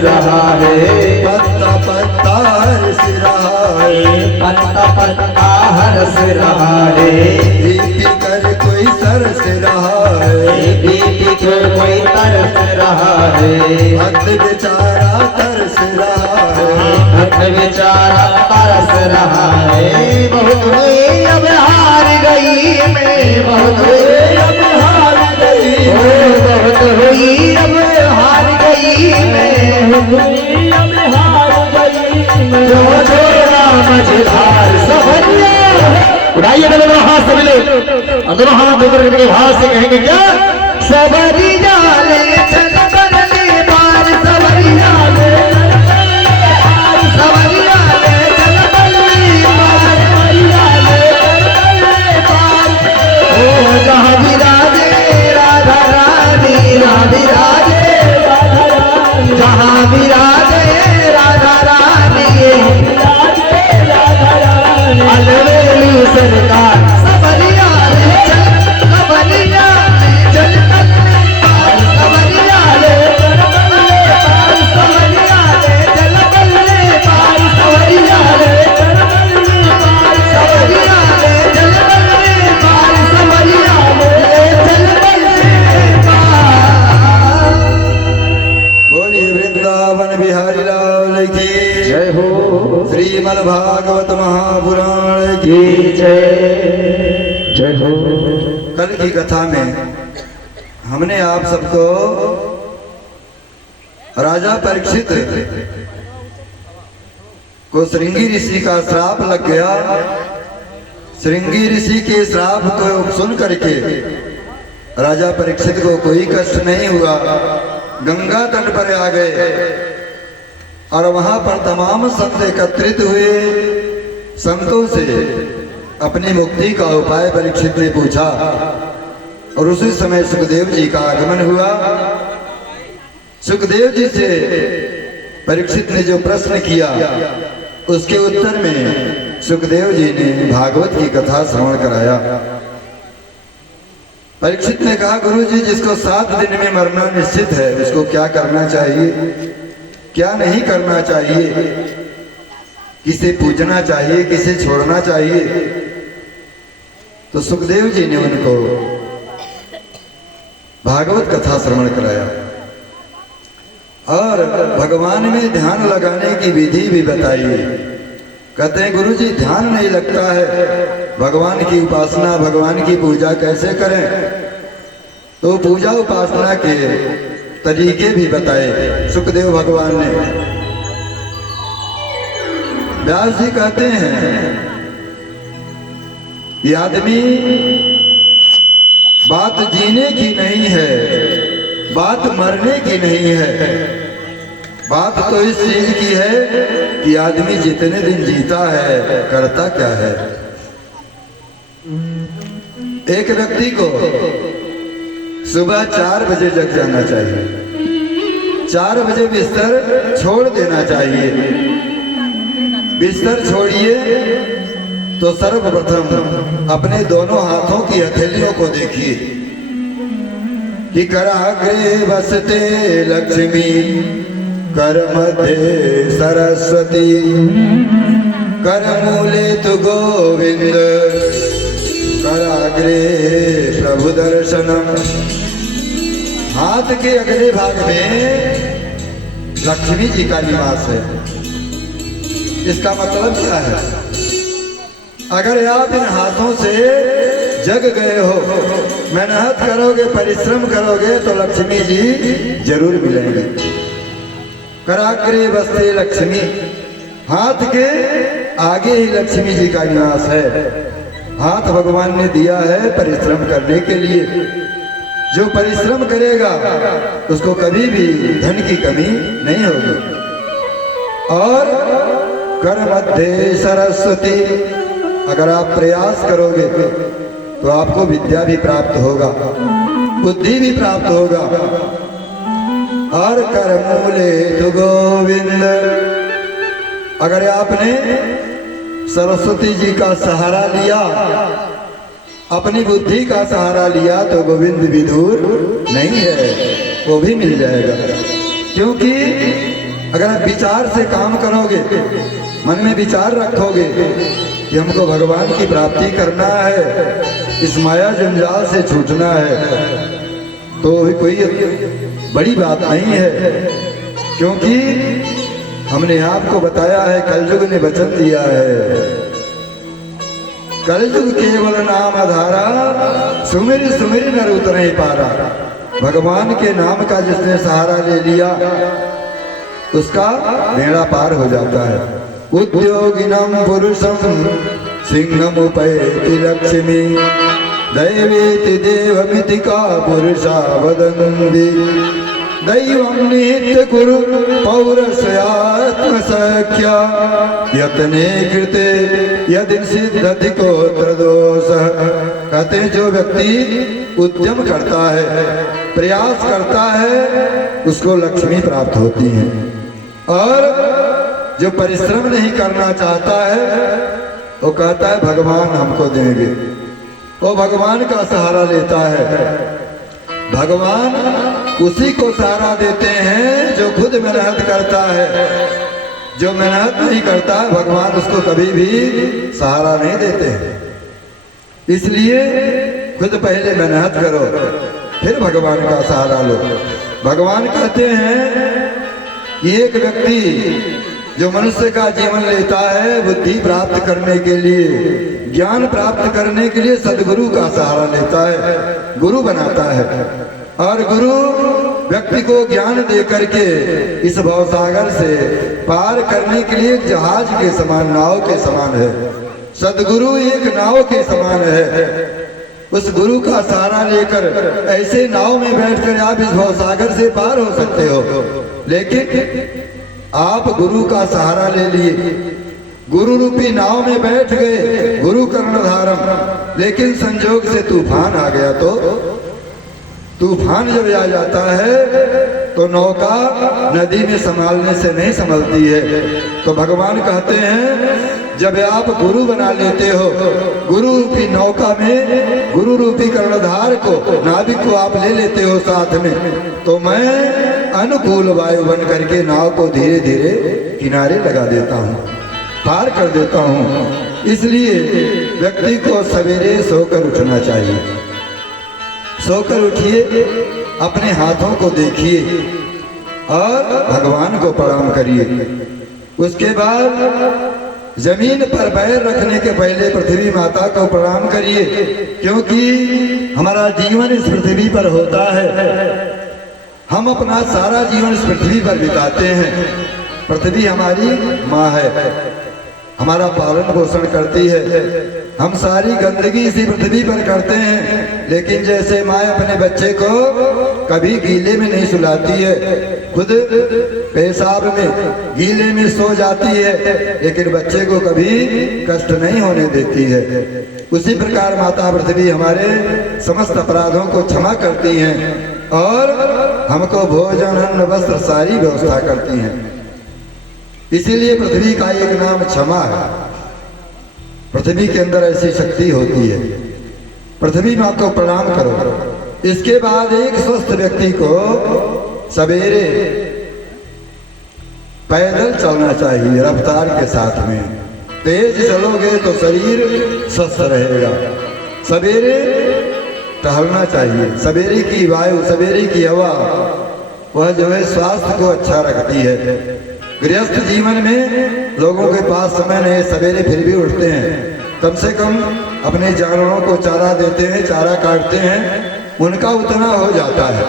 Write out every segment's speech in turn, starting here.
रहा है, पत्ता पत्ता हर्ष रहा है, पत्ता पत्ता हर्ष रहा है, पी कर कोई तरस रहा है, पी कर कोई तरस रहा है, भक्त बेचारा तरस रहा है, भक्त बेचारा तरस रहा है। बहुत हुई अब हार गई मैं, बहुत हुई अब हार गई, बहुत हुई अब हार गई मैं, अब हार गई मैं, जो छोड़ा मझधार सवरिया। उठाइए दोनों हाथ सभी लोग, और दोनों हाथ ऊपर करके हाथ से कहेंगे क्या? सवरिया ले चल बरले बार, सवरिया ले सवरिया ले चल बरले बार, सवरिया ले बरले बार। ओ जहाँ विराजे राधा रानी, राधे राधे राधा रानी, जहाँ विराजे राधा रानी, राधे राधा रानी, अलवेली सरकार सवरिया ले चल, सवरिया ले चल बरले बार, सवरिया ले चल बरले बार, सवरिया ले चल बरले बार, सवरिया ले चल बरले बार, सवरिया ले चल बरले बार, सवरिया ले चल बरले बार। बोलिए वृंदावन बिहारी लाल की जय हो, श्रीमद् भागवत महापुराण की की जय, जय हो। कल की कथा में हमने आप सबको राजा परीक्षित को श्रृंगी ऋषि का श्राप लग गया। श्रृंगी ऋषि के श्राप को सुन करके राजा परीक्षित को कोई कष्ट नहीं हुआ, गंगा तट पर आ गए और वहां पर तमाम संत एकत्रित हुए। संतों से अपनी मुक्ति का उपाय परीक्षित ने पूछा और उसी समय सुखदेव जी का आगमन हुआ। सुखदेव जी से परीक्षित ने जो प्रश्न किया उसके उत्तर में सुखदेव जी ने भागवत की कथा श्रवण कराया। परीक्षित ने कहा, गुरु जी, जिसको 7 दिन में मरना निश्चित है उसको क्या करना चाहिए, क्या नहीं करना चाहिए, किसे पूजना चाहिए, किसे छोड़ना चाहिए? तो सुखदेव जी ने उनको भागवत कथा श्रवण कराया और भगवान में ध्यान लगाने की विधि भी बताई। कहते हैं, गुरु जी, ध्यान नहीं लगता है, भगवान की उपासना, भगवान की पूजा कैसे करें? तो पूजा उपासना के तरीके भी बताए सुखदेव भगवान ने। व्यास जी कहते हैं, ये आदमी बात जीने की नहीं है, बात मरने की नहीं है, बात तो इस चीज की है कि आदमी जितने दिन जीता है करता क्या है। एक व्यक्ति को सुबह 4 बजे जग जाना चाहिए, 4 बजे बिस्तर छोड़ देना चाहिए। बिस्तर छोड़िए तो सर्वप्रथम अपने दोनों हाथों की हथेलियों को देखिए कि कराग्रे बसते लक्ष्मी, कर मध्य सरस्वती, कर मूले तु गोविंद, कराग्रे प्रभु दर्शनम। हाथ के अगले भाग में लक्ष्मी जी का निवास है। इसका मतलब क्या है? अगर आप इन हाथों से जग गए हो, मेहनत करोगे, परिश्रम करोगे तो लक्ष्मी जी जरूर मिलेंगे। कराग्रे बसते लक्ष्मी, हाथ के आगे ही लक्ष्मी जी का निवास है। हाथ भगवान ने दिया है परिश्रम करने के लिए। जो परिश्रम करेगा उसको कभी भी धन की कमी नहीं होगी। और कर मध्य सरस्वती, अगर आप प्रयास करोगे तो आपको विद्या भी प्राप्त होगा, बुद्धि भी प्राप्त होगा। और कर मूले तु गोविंद, अगर आपने सरस्वती जी का सहारा लिया, अपनी बुद्धि का सहारा लिया तो गोविंद भी दूर नहीं है, वो भी मिल जाएगा। क्योंकि अगर आप विचार से काम करोगे, मन में विचार रखोगे कि हमको भगवान की प्राप्ति करना है, इस माया जंजाल से छूटना है, तो कोई बड़ी बात नहीं है। क्योंकि हमने आपको बताया है, कलयुग ने वचन दिया है, कलयुग केवल नाम आधारा, सुमिर सुमिर नर उतरे पारा। भगवान के नाम का जिसने सहारा ले लिया उसका बेड़ा पार हो जाता है। उद्योगिनम पुरुषम सिंहमुपैति लक्ष्मी, दैवेति देवमिति का पुरुषा वदन्ति। दैवं नित्य कुरु पौरुषयात्म सख्या, यत्ने कृते यदि सिद्धति कोत्र दोष। कहते हैं जो व्यक्ति उद्यम करता है, प्रयास करता है, उसको लक्ष्मी प्राप्त होती है। और जो परिश्रम नहीं करना चाहता है वो कहता है भगवान हमको देंगे, वो भगवान का सहारा लेता है। भगवान उसी को सहारा देते हैं जो खुद मेहनत करता है। जो मेहनत नहीं करता है भगवान उसको कभी भी सहारा नहीं देते हैं। इसलिए खुद पहले मेहनत करो, फिर भगवान का सहारा लो। भगवान कहते हैं कि एक व्यक्ति जो मनुष्य का जीवन लेता है बुद्धि प्राप्त करने के लिए, ज्ञान प्राप्त करने के लिए सदगुरु का सहारा लेता है, गुरु बनाता है। और गुरु व्यक्ति को ज्ञान दे करके इस भवसागर से पार करने के लिए जहाज के समान, नाव के समान है। सदगुरु एक नाव के समान है। उस गुरु का सहारा लेकर ऐसे नाव में बैठकर आप इस भवसागर से पार हो सकते हो। लेकिन आप गुरु का सहारा ले लिए, गुरु रूपी नाव में बैठ गए, गुरु कर्णधारम, लेकिन संजोग से तूफान आ गया तो तूफान जब आ जाता है तो नौका नदी में संभालने से नहीं संभलती है। तो भगवान कहते हैं जब आप गुरु बना लेते हो, गुरु रूपी नौका में गुरु रूपी कर्णधार को, नाविक को आप ले लेते हो साथ में, तो मैं अनुकूल वायु बन करके नाव को धीरे धीरे किनारे लगा देता हूँ, पार कर देता हूँ। इसलिए व्यक्ति को सवेरे सोकर उठना चाहिए। सोकर उठिए, अपने हाथों को देखिए और भगवान को प्रणाम करिए। उसके बाद जमीन पर पैर रखने के पहले पृथ्वी माता को प्रणाम करिए, क्योंकि हमारा जीवन इस पृथ्वी पर होता है। हम अपना सारा जीवन इस पृथ्वी पर बिताते हैं। पृथ्वी हमारी माँ है, हमारा पालन पोषण करती है। हम सारी गंदगी इसी पृथ्वी पर करते हैं। लेकिन जैसे माँ अपने बच्चे को कभी गीले में नहीं सुलाती है, खुद पेशाब में गीले में सो जाती है, लेकिन बच्चे को कभी कष्ट नहीं होने देती है। उसी प्रकार माता पृथ्वी हमारे समस्त अपराधों को क्षमा करती हैं और हमको भोजन अन्न वस्त्र सारी व्यवस्था करती हैं। इसीलिए पृथ्वी का एक नाम क्षमा है। पृथ्वी के अंदर ऐसी शक्ति होती है। पृथ्वी माँ को प्रणाम करो। इसके बाद एक स्वस्थ व्यक्ति को सवेरे पैदल चलना चाहिए, रफ्तार के साथ में। तेज चलोगे तो शरीर स्वस्थ रहेगा। सवेरे टहलना चाहिए। सवेरे की वायु, सवेरे की हवा, वह जो है स्वास्थ्य को अच्छा रखती है। गृहस्थ जीवन में लोगों के पास समय नहीं, सवेरे फिर भी उठते हैं, कम से कम अपने जानवरों को चारा देते हैं, चारा काटते हैं, उनका उतना हो जाता है।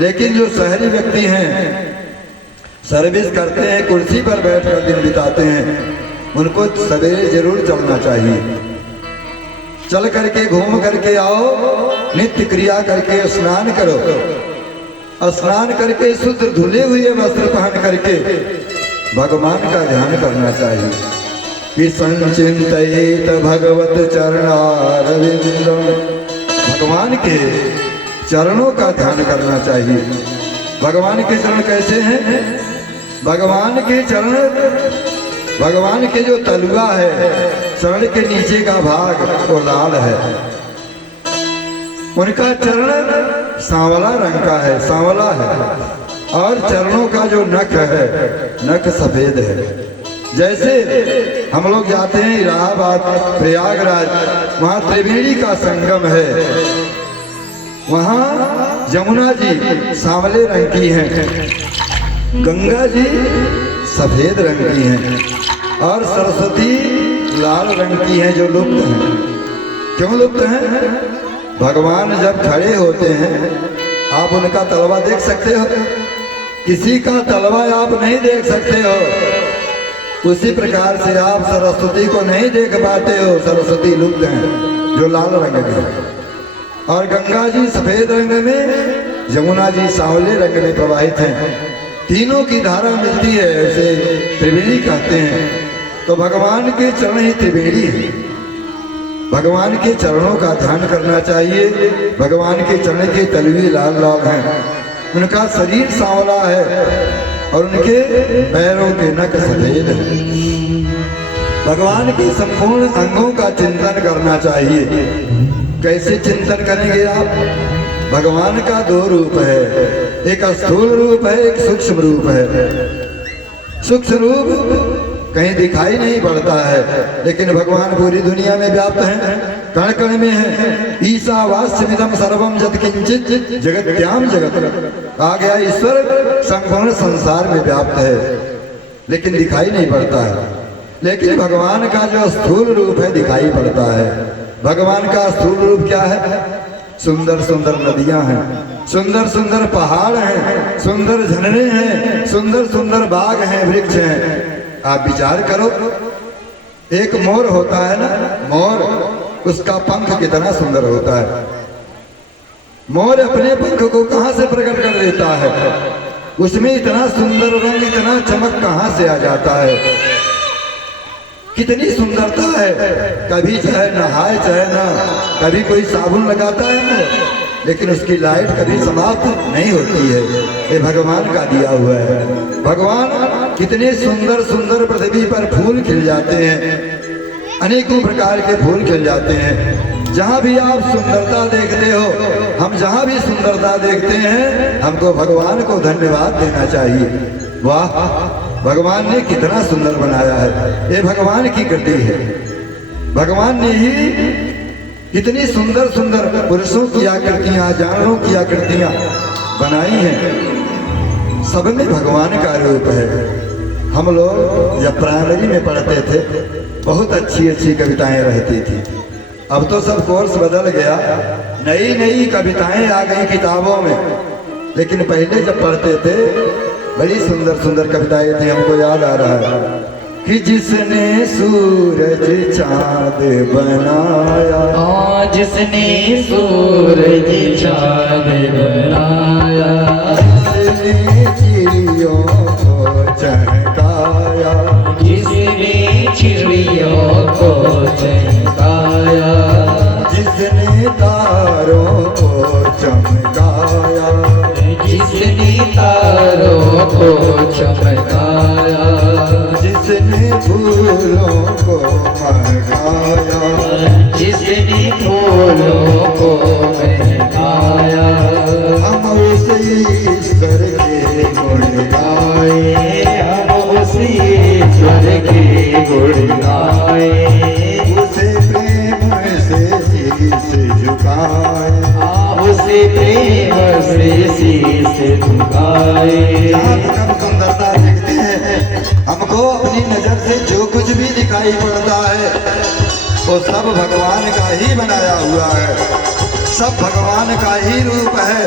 लेकिन जो शहरी व्यक्ति हैं, सर्विस करते हैं, कुर्सी पर बैठकर दिन बिताते हैं, उनको सवेरे जरूर चलना चाहिए। चल करके घूम करके आओ, नित्य क्रिया करके स्नान करो, स्नान करके शुद्ध धुले हुए वस्त्र पहन करके भगवान का ध्यान करना चाहिए। कि संचिंतित भगवत चरणारविंदम, भगवान के चरणों का ध्यान करना चाहिए। भगवान के चरण कैसे हैं? भगवान के चरण, भगवान के जो तलुआ है, चरण के नीचे का भाग वो लाल है। उनका चरण सांवला रंग का है, सांवला है। और चरणों का जो नख है, नख सफेद है। जैसे हम लोग जाते हैं इलाहाबाद, प्रयागराज, वहाँ त्रिवेणी का संगम है, वहाँ यमुना जी सांवले रंग की हैं, गंगा जी सफेद रंग की हैं और सरस्वती लाल रंग की हैं जो लुप्त हैं। क्यों लुप्त हैं? भगवान जब खड़े होते हैं आप उनका तलवा देख सकते हो, किसी का तलवा आप नहीं देख सकते हो। उसी प्रकार से आप सरस्वती को नहीं देख पाते हो, सरस्वती लुप्त हैं जो लाल रंग में, और गंगा जी सफेद रंग में, यमुना जी सांवले रंग में प्रवाहित हैं। तीनों की धारा मिलती है, उसे त्रिवेणी कहते हैं। तो भगवान के चरण ही त्रिवेणी है। भगवान के चरणों का ध्यान करना चाहिए। भगवान के चरण के तलवे लाल लाल हैं, उनका शरीर सांवला है और उनके पैरों के नख सफेद हैं। भगवान के संपूर्ण अंगों का चिंतन करना चाहिए। कैसे चिंतन करेंगे आप? भगवान का दो रूप है, एक स्थूल रूप है, एक सूक्ष्म रूप है। सूक्ष्म रूप कहीं दिखाई नहीं पड़ता है, लेकिन भगवान पूरी दुनिया में व्याप्त हैं, कण कण में है। ईशावास्यमिदं सर्वं यत्किंचित् जगत्याम जगत्, आ गया ईश्वर संपूर्ण संसार में व्याप्त है, लेकिन दिखाई नहीं पड़ता है। लेकिन भगवान का जो स्थूल रूप है दिखाई पड़ता है। भगवान का स्थूल रूप क्या है? सुंदर सुंदर नदियां हैं, सुंदर सुंदर पहाड़ हैं, सुंदर झरने हैं, सुंदर सुंदर बाग हैं, वृक्ष हैं। आप विचार करो, एक मोर होता है ना, मोर, उसका पंख कितना सुंदर होता है। मोर अपने पंख को कहां से प्रकट कर देता है? उसमें इतना सुंदर रंग, इतना चमक कहां से आ जाता है? कितनी सुंदरता है। कभी चाहे नहाए चाहे ना, कभी कोई साबुन लगाता है ना, लेकिन उसकी लाइट कभी समाप्त नहीं होती है। ये भगवान का दिया हुआ है। भगवान कितने सुंदर सुंदर पृथ्वी पर फूल खिल जाते हैं, अनेकों प्रकार के फूल खिल जाते हैं। जहाँ भी आप सुंदरता देखते हो, हम जहाँ भी सुंदरता देखते हैं, हमको भगवान को धन्यवाद देना चाहिए। वाह, भगवान ने कितना सुंदर बनाया है। ये भगवान की कृति है। भगवान ने ही कितनी सुंदर सुंदर पुरुषों की आकृतियां, जानवरों की आकृतियां बनाई हैं। सब में भगवान का रूप है। हम लोग जब प्राइमरी में पढ़ते थे, बहुत अच्छी अच्छी कविताएं रहती थी। अब तो सब कोर्स बदल गया, नई नई कविताएं आ गई किताबों में, लेकिन पहले जब पढ़ते थे बड़ी सुंदर सुंदर कविताएं थी। हमको याद आ रहा है कि जिसने सूरज चांद बनाया, जिसने सूरज चांद बनाया, जिसने चिड़ियों को चहकाया, जिसने चिड़ियों को चहकाया, जिसने तारों को चमकाया, जिसने तारों को चमकाया, जिसने फूलों को महकाया, जिसने फूलों को महकाया, हम उस ईश्वर के गुण गाए, हम उसी ईश्वर के गुण गाए, उसे प्रेम से शीश झुकाए, उसे प्रेम से शीश झुकाए। हम सुंदरता देखते हैं, हमको अपनी नजर से जो कुछ भी दिखाई पड़ता है वो सब भगवान का ही बनाया हुआ है, सब भगवान का ही रूप है।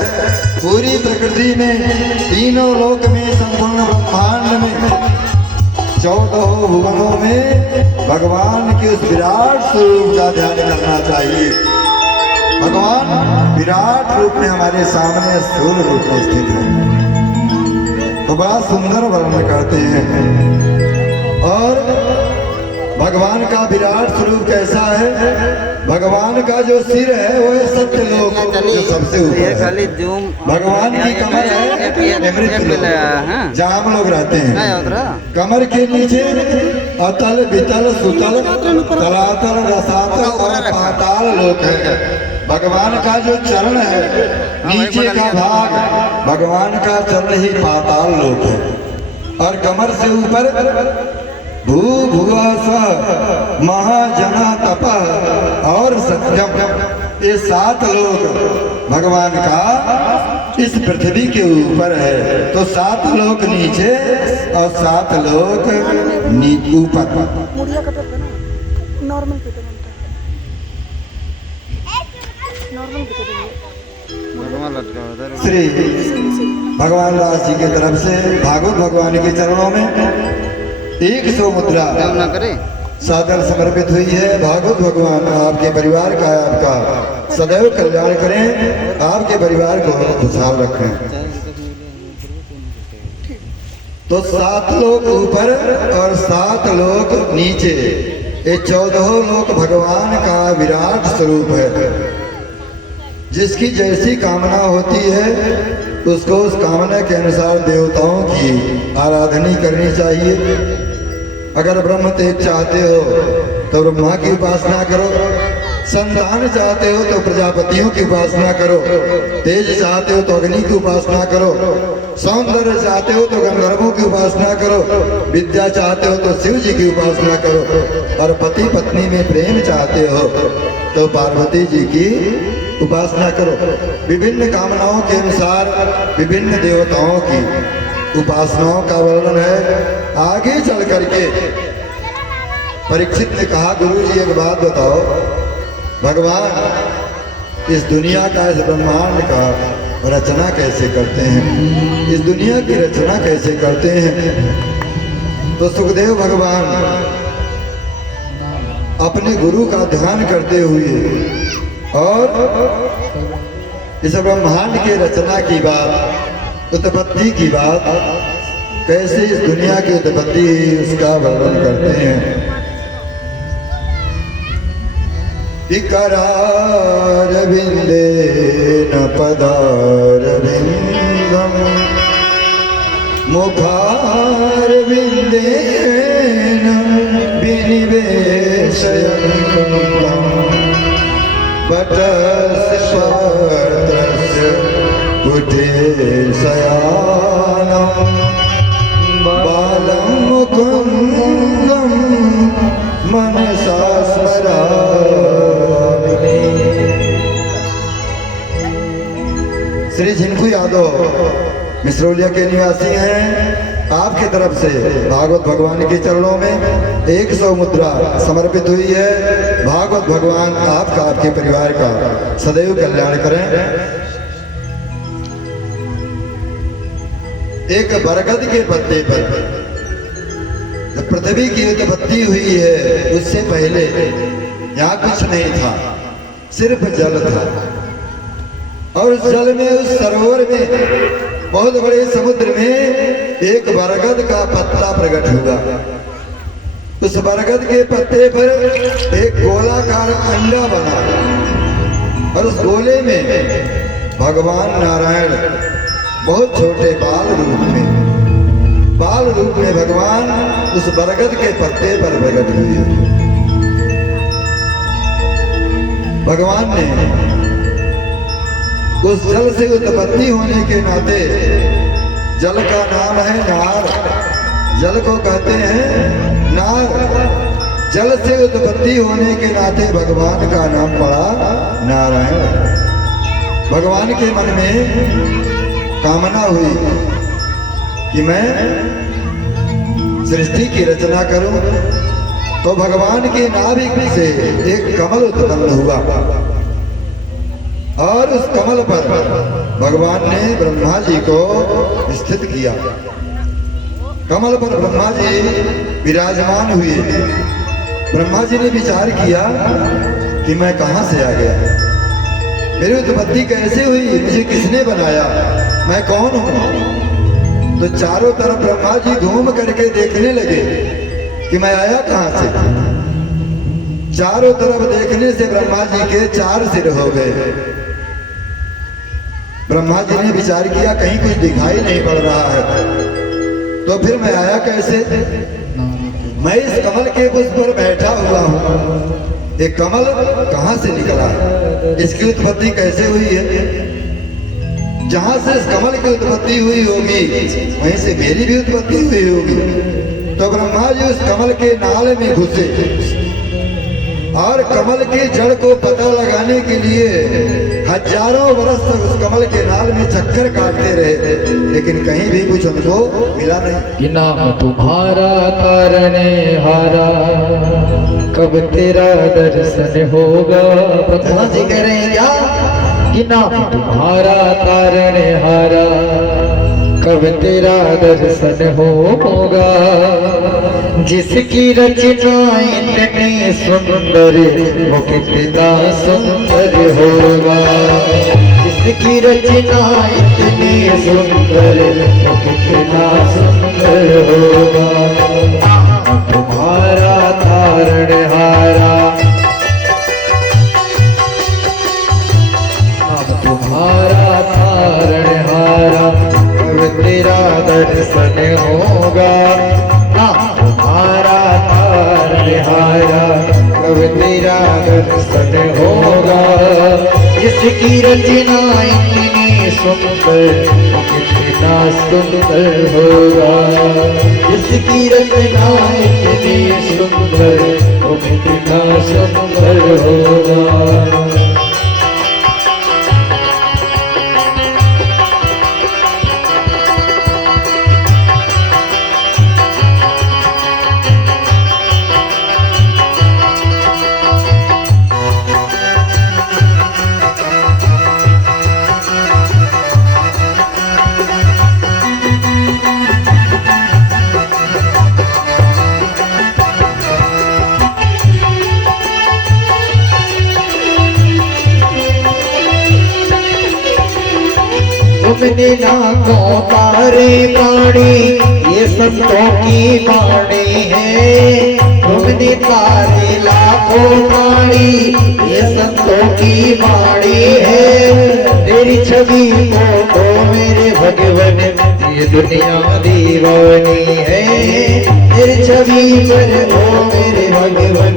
पूरी प्रकृति में, तीनों लोक में, संपूर्ण ब्रह्मांड में, 14 भुवनों में भगवान के उस विराट स्वरूप का ध्यान करना चाहिए। भगवान विराट रूप में हमारे सामने स्थूल रूप में स्थित है, तो बड़ा सुंदर वर्णन करते हैं। और भगवान का विराट स्वरूप कैसा है? भगवान का जो सिर है वो है सत्य लोक, जो सबसे ऊपर है। भगवान की कमर है अमृत लोक, जहाँ हम लोग रहते हैं। कमर के नीचे अतल, वितल, सुतल, तलातल, रसातल और पाताल लोक है। भगवान का जो चरण है नीचे का भाग, भगवान का चरण ही पाताल लोक है। और कमर से ऊपर भू भुआ स महाजना तप और सत्यम, ये 7 लोक भगवान का इस पृथ्वी के ऊपर है। तो 7 लोक नीचे और 7 लोक ऊपर। मुड़िया कटर पे ना नॉर्मल पे तो बनता है, नॉर्मल पे तो श्री भगवान दास जी की तरफ से भागवत भगवान के चरणों में 100 मुद्रा सादर समर्पित हुई है। भागवत भगवान आपके परिवार का, आपका सदैव कल्याण करें, आपके परिवार को खुशहाल रखें। तो 7 लोक ऊपर और 7 लोक नीचे, ये 14 लोक भगवान का विराट स्वरूप है। जिसकी जैसी कामना होती है उसको उस कामना के अनुसार देवताओं की आराधना करनी चाहिए। अगर ब्रह्म तेज चाहते हो तो ब्रह्मा की उपासना करो, संतान चाहते हो तो प्रजापतियों की उपासना करो, तेज चाहते हो तो अग्नि की उपासना करो, सौंदर्य चाहते हो तो गंधर्वों की उपासना करो, विद्या चाहते हो तो शिव जी की उपासना करो, और पति पत्नी में प्रेम चाहते हो तो पार्वती जी की उपासना करो। विभिन्न कामनाओं के अनुसार विभिन्न देवताओं की उपासनाओं का वर्णन है। आगे चल करके परीक्षित ने कहा, गुरु जी एक बात बताओ, भगवान इस दुनिया का, इस ब्रह्मांड का रचना कैसे करते हैं, इस दुनिया की रचना कैसे करते हैं। तो सुखदेव भगवान अपने गुरु का ध्यान करते हुए और इस ब्रह्मांड के रचना की बात, उत्पत्ति की बात, कैसे इस दुनिया की उत्पत्ति उसका वर्णन करते हैं। करार बिंदे न पदार बिंदम मुखार बिंदे न विनिवेशयम् पटस्य पात्रस्य बुद्धे शयानम् बालं मुकुन्दं मनसा स्मरामि। श्री झिंकू यादव मिसरौलिया के निवासी हैं। आपके तरफ से भागवत भगवान के चरणों में 100 मुद्रा समर्पित हुई है। भागवत भगवान आपका, आपके परिवार का सदैव कल्याण करें। एक बरगद के पत्ते पर जब पृथ्वी की उत्पत्ति हुई है, उससे पहले यहाँ कुछ नहीं था, सिर्फ जल था। और उस जल में, उस सरोवर में, बहुत बड़े समुद्र में एक बरगद का पत्ता प्रकट हुआ। उस बरगद के पत्ते पर एक गोलाकार अंडा बना और उस गोले में भगवान नारायण बहुत छोटे बाल रूप में भगवान उस बरगद के पत्ते पर प्रकट हुए। भगवान ने उस जल से उत्पत्ति होने के नाते, जल का नाम है नार, जल को कहते हैं नार, जल से उत्पत्ति होने के नाते भगवान का नाम पड़ा नारायण। भगवान के मन में कामना हुई कि मैं सृष्टि की रचना करूं, तो भगवान के नाभिक से एक कमल उत्पन्न हुआ और उस कमल पर भगवान ने ब्रह्मा जी को स्थित किया। कमल पर ब्रह्मा जी विराजमान हुए। ब्रह्मा जी ने विचार किया कि मैं कहां से आ गया, मेरी उत्पत्ति कैसे हुई, मुझे किसने बनाया, मैं कौन हूं। तो चारों तरफ ब्रह्मा जी घूम करके देखने लगे कि मैं आया कहां से। चारों तरफ देखने से ब्रह्मा जी के 4 सिर हो गए। ब्रह्मा जी ने विचार किया कहीं कुछ दिखाई नहीं पड़ रहा है, तो फिर मैं आया कैसे। मैं इस कमल के पुष्प पर बैठा हुआ हूं, ये कमल कहाँ से निकला, इसकी उत्पत्ति कैसे हुई है? जहां से इस कमल की उत्पत्ति हुई होगी वहीं से मेरी भी उत्पत्ति हुई होगी। तो ब्रह्मा जी उस कमल के नाल में घुसे और कमल की जड़ को पता लगाने के लिए हजारों वर्ष तक उस कमल के नाल में चक्कर काटते रहे, लेकिन कहीं भी कुछ उनको मिला नहीं। कि नाम तुम्हारा तारने हारा, कब तेरा दर्शन होगा। ब्रह्मा जी कह रहे हैं क्या कि नाम तुम्हारा तारने हारा, कब तेरा दर्शन होगा। जिसकी रचना इतनी सुंदर वो कितना सुंदर होगा। जिसकी रचना इतनी सुंदर वो कितना सुंदर होगा। तुम्हारा तारणहारा, तुम्हारा तारणहारा, कब तेरा दर्शन होगा। तुम्हारा तारणहारा, कब तेरा दर्शन होगा। जिसकी रचना इतनी सुंदर वो कितना सुंदर होगा। जिसकी रचना इतनी सुंदर वो कितना सुंदर होगा। तुमने लाखों तारे बाणी ये संतों की बाणी है। तुमने तारे लाखों बाणी ये संतों की बाणी है। तेरी छवि को तो मेरे भगवन ये दुनिया दीवानी है। तेरी छवि पर ओ मेरे भगवन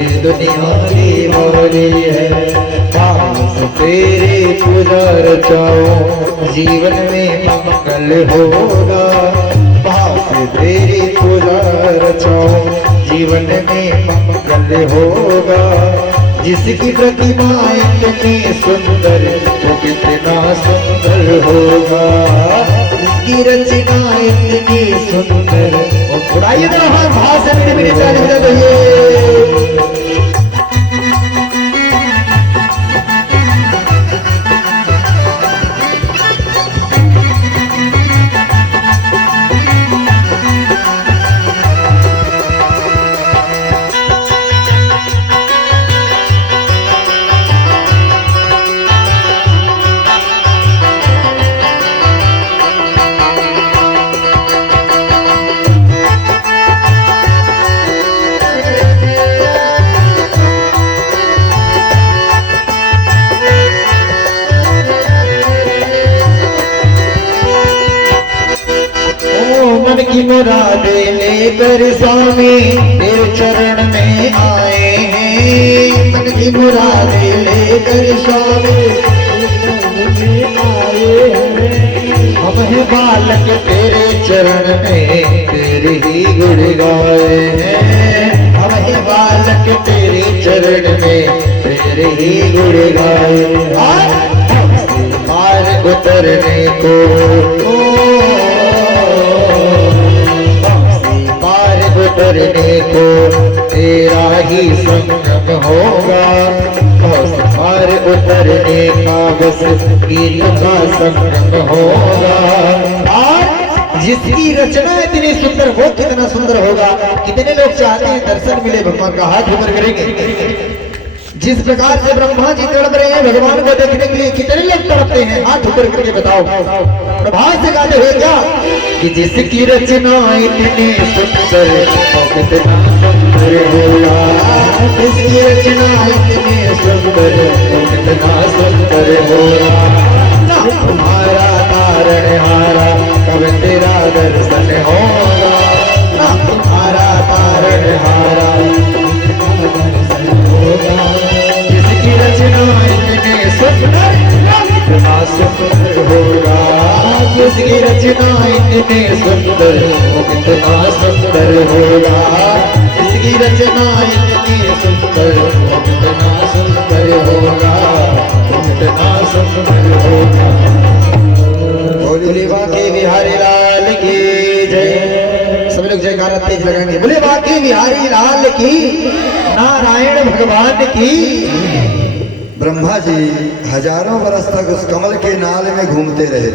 ये दुनिया दीवानी है। तेरे पूजा रचाओ जीवन में मंगल होगा। पास तेरी पूजा रचाओ जीवन में मंगल होगा। जिसकी प्रतिमा इतनी सुंदर वो कितना सुंदर होगा। जिसकी रचना इतनी सुंदर वो उड़ाइए भाषण में मेरे की मुरादे लेकर स्वामी तेरे चरण में आए हैं। मन की मुरादे लेकर स्वामी में आए हैं। हम हैं बालक तेरे चरण में तेरे ही गुण गाए हैं। हम हैं बालक तेरे चरण में तेरे ही गुण गाए। पार उतरने को उतरने को तेरा ही संगम होगा। पार उतरने का बस गीत का संगम होगा। जिसकी रचना इतनी सुंदर वो कितना सुंदर होगा। कितने लोग चाहते हैं दर्शन मिले भगवान का, हाथ ऊपर करेंगे। जिस प्रकार से ब्रह्मा जी तड़प रहे हैं भगवान को देखने के लिए, कितने लोग तड़पते हैं, हाथ ऊपर करके बताओ। प्रभात से गाते हुए क्या कि जिसकी रचना इतनी सुंदर वो कितना सुंदर होगा। जिसकी रचना इतनी सुंदर वो कितना सुंदर होगा। तुम्हारा तारणहारा कब तेरा दर्शन होगा। तुम्हारा तारणहारा जिसकी रचना इतने सुंदर वो कितना सुंदर होगा, जिसकी रचना इतनी सुंदर वो कितना सुंदर होगा, वो कितना सुंदर होगा। बोले बांके बिहारी लाल की जय। सब लोग जयकारा तेज लगाएंगे। बोले बांके बिहारी लाल की, नारायण भगवान की। ब्रह्मा जी हजारों वर्ष तक उस कमल के नाल में घूमते रहे,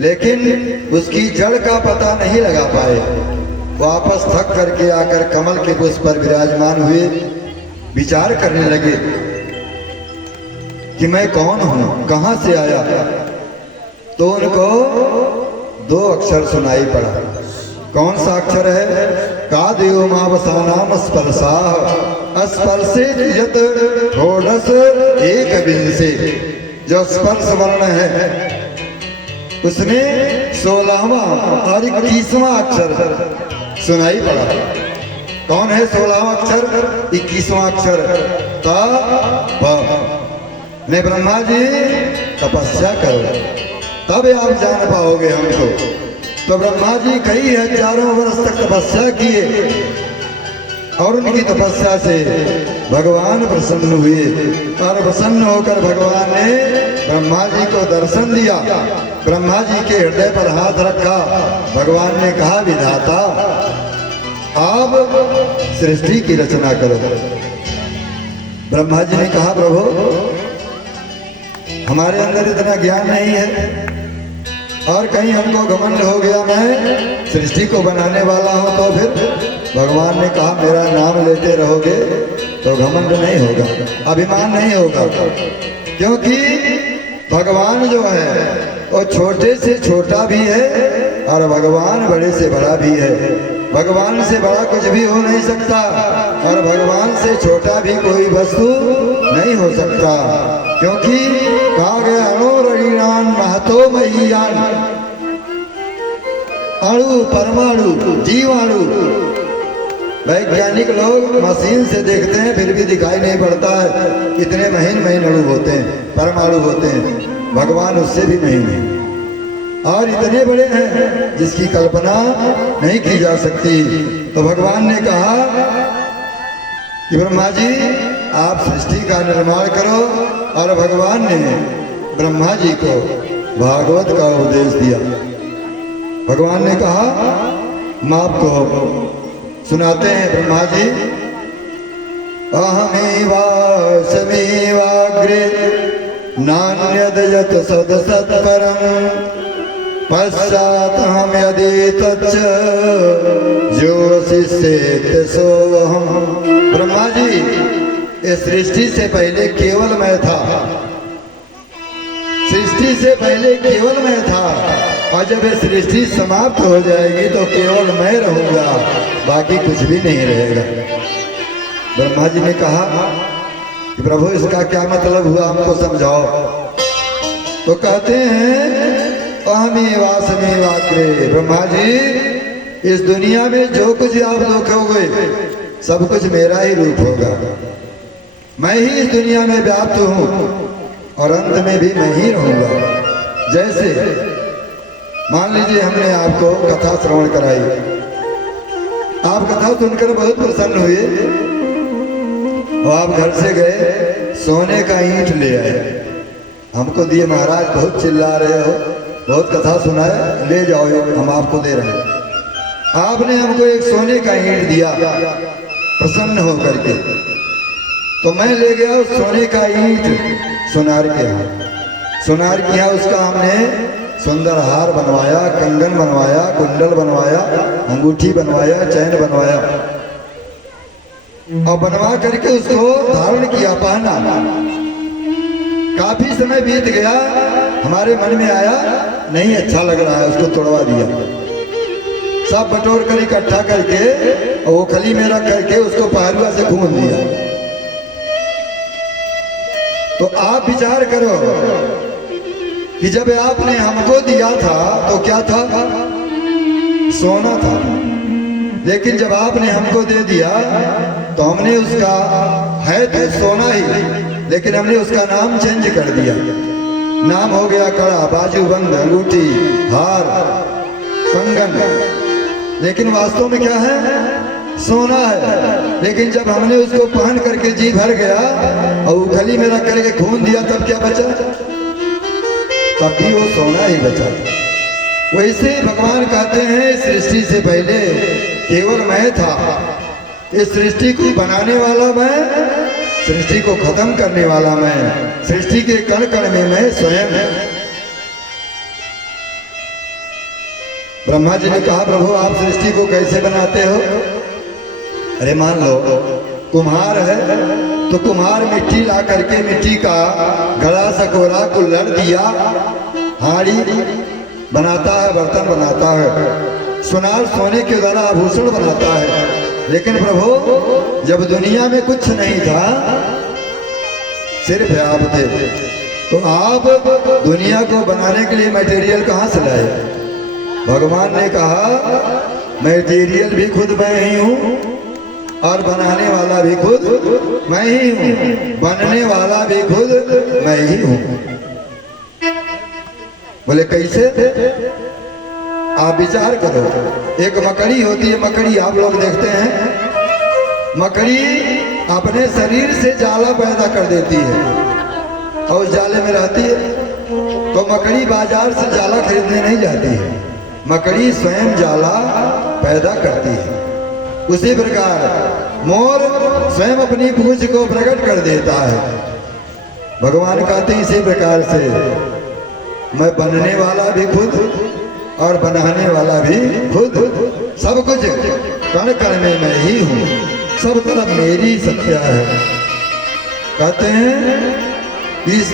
लेकिन उसकी जड़ का पता नहीं लगा पाए। वापस थक करके आकर कमल के पुष्प पर विराजमान हुए, विचार करने लगे कि मैं कौन हूं, कहां से आया। तो उनको दो अक्षर सुनाई पड़ा। कौन सा अक्षर है? का देव मावसानाम स्पर्शा स्पर्शित यत षोडश एक विंशे। जो स्पर्श वर्ण है उसमें 16वां और 21वां अक्षर सुनाई पड़ा। कौन है 16वां अक्षर, 21वां अक्षर? ता प। ने ब्रह्मा जी तपस्या करो तब आप जान पाओगे हमको। तो ब्रह्मा जी कई हजारों वर्ष तक तपस्या किए और उनकी तपस्या से भगवान प्रसन्न हुए, और प्रसन्न होकर भगवान ने ब्रह्मा जी को दर्शन दिया। ब्रह्मा जी के हृदय पर हाथ रखा। भगवान ने कहा, विधाता आप सृष्टि की रचना करो। ब्रह्मा जी ने कहा, प्रभु हमारे अंदर इतना ज्ञान नहीं है और कहीं हमको घमंड हो गया मैं सृष्टि को बनाने वाला हूं, तो फिर भगवान ने कहा मेरा नाम लेते रहोगे तो घमंड नहीं होगा, अभिमान नहीं होगा। क्योंकि भगवान जो है वो छोटे से छोटा भी है और भगवान बड़े से बड़ा भी है। भगवान से बड़ा कुछ भी हो नहीं सकता और भगवान से छोटा भी कोई वस्तु नहीं हो सकता। क्योंकि कहा गया अणुरणीनान महतो महीयान, अणु परमाणु जीवाणु। वैज्ञानिक लोग मशीन से देखते हैं फिर भी दिखाई नहीं पड़ता है, इतने महीन महीन अणु होते हैं, परमाणु होते हैं। भगवान उससे भी महीन है और इतने बड़े हैं जिसकी कल्पना नहीं की जा सकती। तो भगवान ने कहा कि ब्रह्मा जी आप सृष्टि का निर्माण करो, और भगवान ने ब्रह्मा जी को भागवत का उपदेश दिया। भगवान ने कहा मैं आपको सुनाते हैं ब्रह्मा जी। अहमेवासमेवाग्रे नान्यद यत् सदसत्परं पश्चातहं यदेतच्च ज्योतिषेत सोऽहम्। ब्रह्मा जी इस सृष्टि से पहले केवल मैं था, सृष्टि से पहले केवल मैं था, और जब ये सृष्टि समाप्त हो जाएगी तो केवल मैं रहूंगा, बाकी कुछ भी नहीं रहेगा। ब्रह्मा जी ने कहा कि प्रभु इसका क्या मतलब हुआ, हमको समझाओ। तो कहते हैं अहमेवासमेवाग्रे, ब्रह्मा जी इस दुनिया में जो कुछ आप देखोगे सब कुछ मेरा ही रूप होगा। मैं ही इस दुनिया में व्याप्त हूँ और अंत में भी मैं ही रहूंगा। जैसे मान लीजिए हमने आपको कथा श्रवण कराई, आप कथा सुनकर बहुत प्रसन्न हुए और आप घर से गए सोने का ईंट ले आए, हमको दिए, महाराज बहुत चिल्ला रहे हो, बहुत कथा सुनाए, ले जाओ हम आपको दे रहे हैं। आपने हमको एक सोने का ईंट दिया प्रसन्न होकर के, तो मैं ले गया उस सोने का ईंट सुनार के यहाँ। सुनार के यहाँ उसका हमने सुंदर हार बनवाया, कंगन बनवाया, कुंडल बनवाया, अंगूठी बनवाया, चैन बनवाया और बनवा करके उसको धारण किया, पहना। काफी समय बीत गया, हमारे मन में आया नहीं अच्छा लग रहा है, उसको तोड़वा दिया। सब बटोर कर इकट्ठा करके और वो खली में रख करके उसको पहलुआ से घूम दिया। तो आप विचार करो कि जब आपने हमको दिया था तो क्या था, सोना था, लेकिन जब आपने हमको दे दिया तो हमने उसका है तो सोना ही, लेकिन हमने उसका नाम चेंज कर दिया। नाम हो गया कड़ा, बाजूबंद, अंगूठी, हार, कंगन, लेकिन वास्तव में क्या है? सोना है। लेकिन जब हमने उसको पहन करके जी भर गया और उखली में रख करके खून दिया तब क्या बचा? तब भी वो सोना ही बचा। वैसे भगवान कहते हैं सृष्टि से पहले केवल मैं था, इस सृष्टि को बनाने वाला मैं, सृष्टि को खत्म करने वाला मैं, सृष्टि के कण कण में मैं स्वयं। ब्रह्मा जी ने कहा प्रभु आप सृष्टि को कैसे बनाते हो? अरे मान लो कुम्हार है तो कुम्हार मिट्टी ला करके मिट्टी का घड़ा सकोरा कुल्हड़ दिया, हाड़ी बनाता है, बर्तन बनाता है, सुनार सोने के द्वारा आभूषण बनाता है। लेकिन प्रभु जब दुनिया में कुछ नहीं था, सिर्फ आप थे, तो आप दुनिया को बनाने के लिए मटेरियल कहाँ से लाए? भगवान ने कहा मटेरियल भी खुद मैं ही हूँ और बनाने वाला भी खुद मैं ही हूँ, बनने वाला भी खुद मैं ही हूँ। बोले कैसे? आप विचार करो। एक मकड़ी होती है, मकड़ी आप लोग देखते हैं, मकड़ी अपने शरीर से जाला पैदा कर देती है और उस जाले में रहती है। तो मकड़ी बाजार से जाला खरीदने नहीं जाती है, मकड़ी स्वयं जाला पैदा करती है। उसी प्रकार मोर स्वयं अपनी पूंछ को प्रकट कर देता है। भगवान कहते हैं इसी प्रकार से मैं बनने वाला भी खुद और बनाने वाला भी खुद, सब कुछ कण कण में मैं ही हूँ, सब तरफ मेरी सत्ता है। कहते हैं इस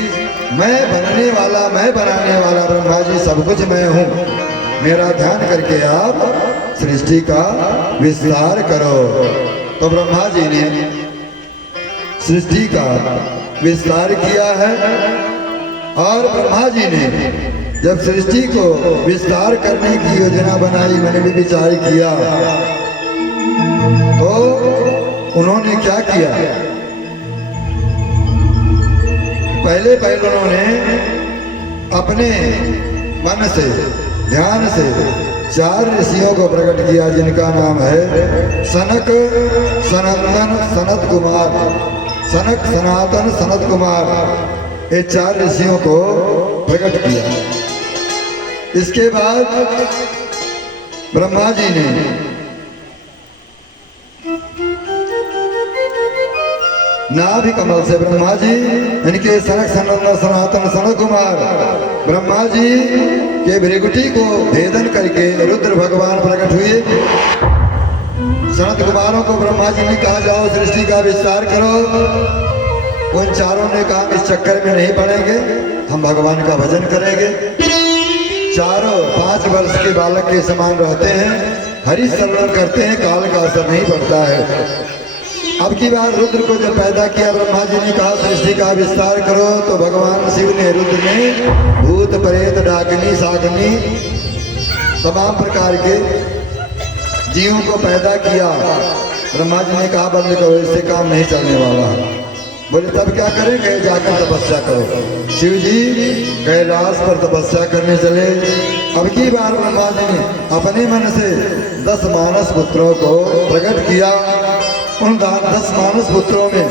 मैं बनने वाला, मैं बनाने वाला ब्रह्मा जी सब कुछ मैं हूँ। मेरा ध्यान करके आप सृष्टि का विस्तार करो। तो ब्रह्मा जी ने सृष्टि का विस्तार किया है और ब्रह्मा जी ने जब सृष्टि को विस्तार करने की योजना बनाई, मैंने भी विचार किया, तो उन्होंने क्या किया? पहले उन्होंने अपने मन से, ध्यान से 4 ऋषियों को प्रकट किया जिनका नाम है सनक, सनंदन, सनत कुमार, सनक, सनातन, सनत कुमार। ये 4 ऋषियों को प्रकट किया। इसके बाद ब्रह्मा जी ने नाभि कमल से ब्रह्मा जी, इनके सनक, सनंदन, सनातन, सनत कुमार ब्रह्मा जी के भृगुटी को भेदन करके रुद्र भगवान प्रकट हुए। सनत कुमारों को ब्रह्मा जी ने कहा जाओ सृष्टि का विस्तार करो। उन चारों ने कहा इस चक्कर में नहीं पड़ेंगे, हम भगवान का भजन करेंगे। चारों 5 वर्ष के बालक के समान रहते हैं, हरि शरण करते हैं, काल का असर नहीं पड़ता है। अब की बार रुद्र को जब पैदा किया, ब्रह्मा जी ने कहा सृष्टि का विस्तार करो, तो भगवान शिव ने, रुद्र ने भूत, प्रेत, डाकिनी, शाकिनी तमाम प्रकार के जीवों को पैदा किया। ब्रह्मा जी ने कहा बंद करो, इससे काम नहीं चलने वाला। बोले तब क्या करेंगे? जाकर तपस्या करो। शिव जी कैलाश पर तपस्या करने चले। अब की बार ब्रह्मा जी ने अपने मन से 10 मानस पुत्रों को प्रकट किया। उन 10 मानस पुत्रों में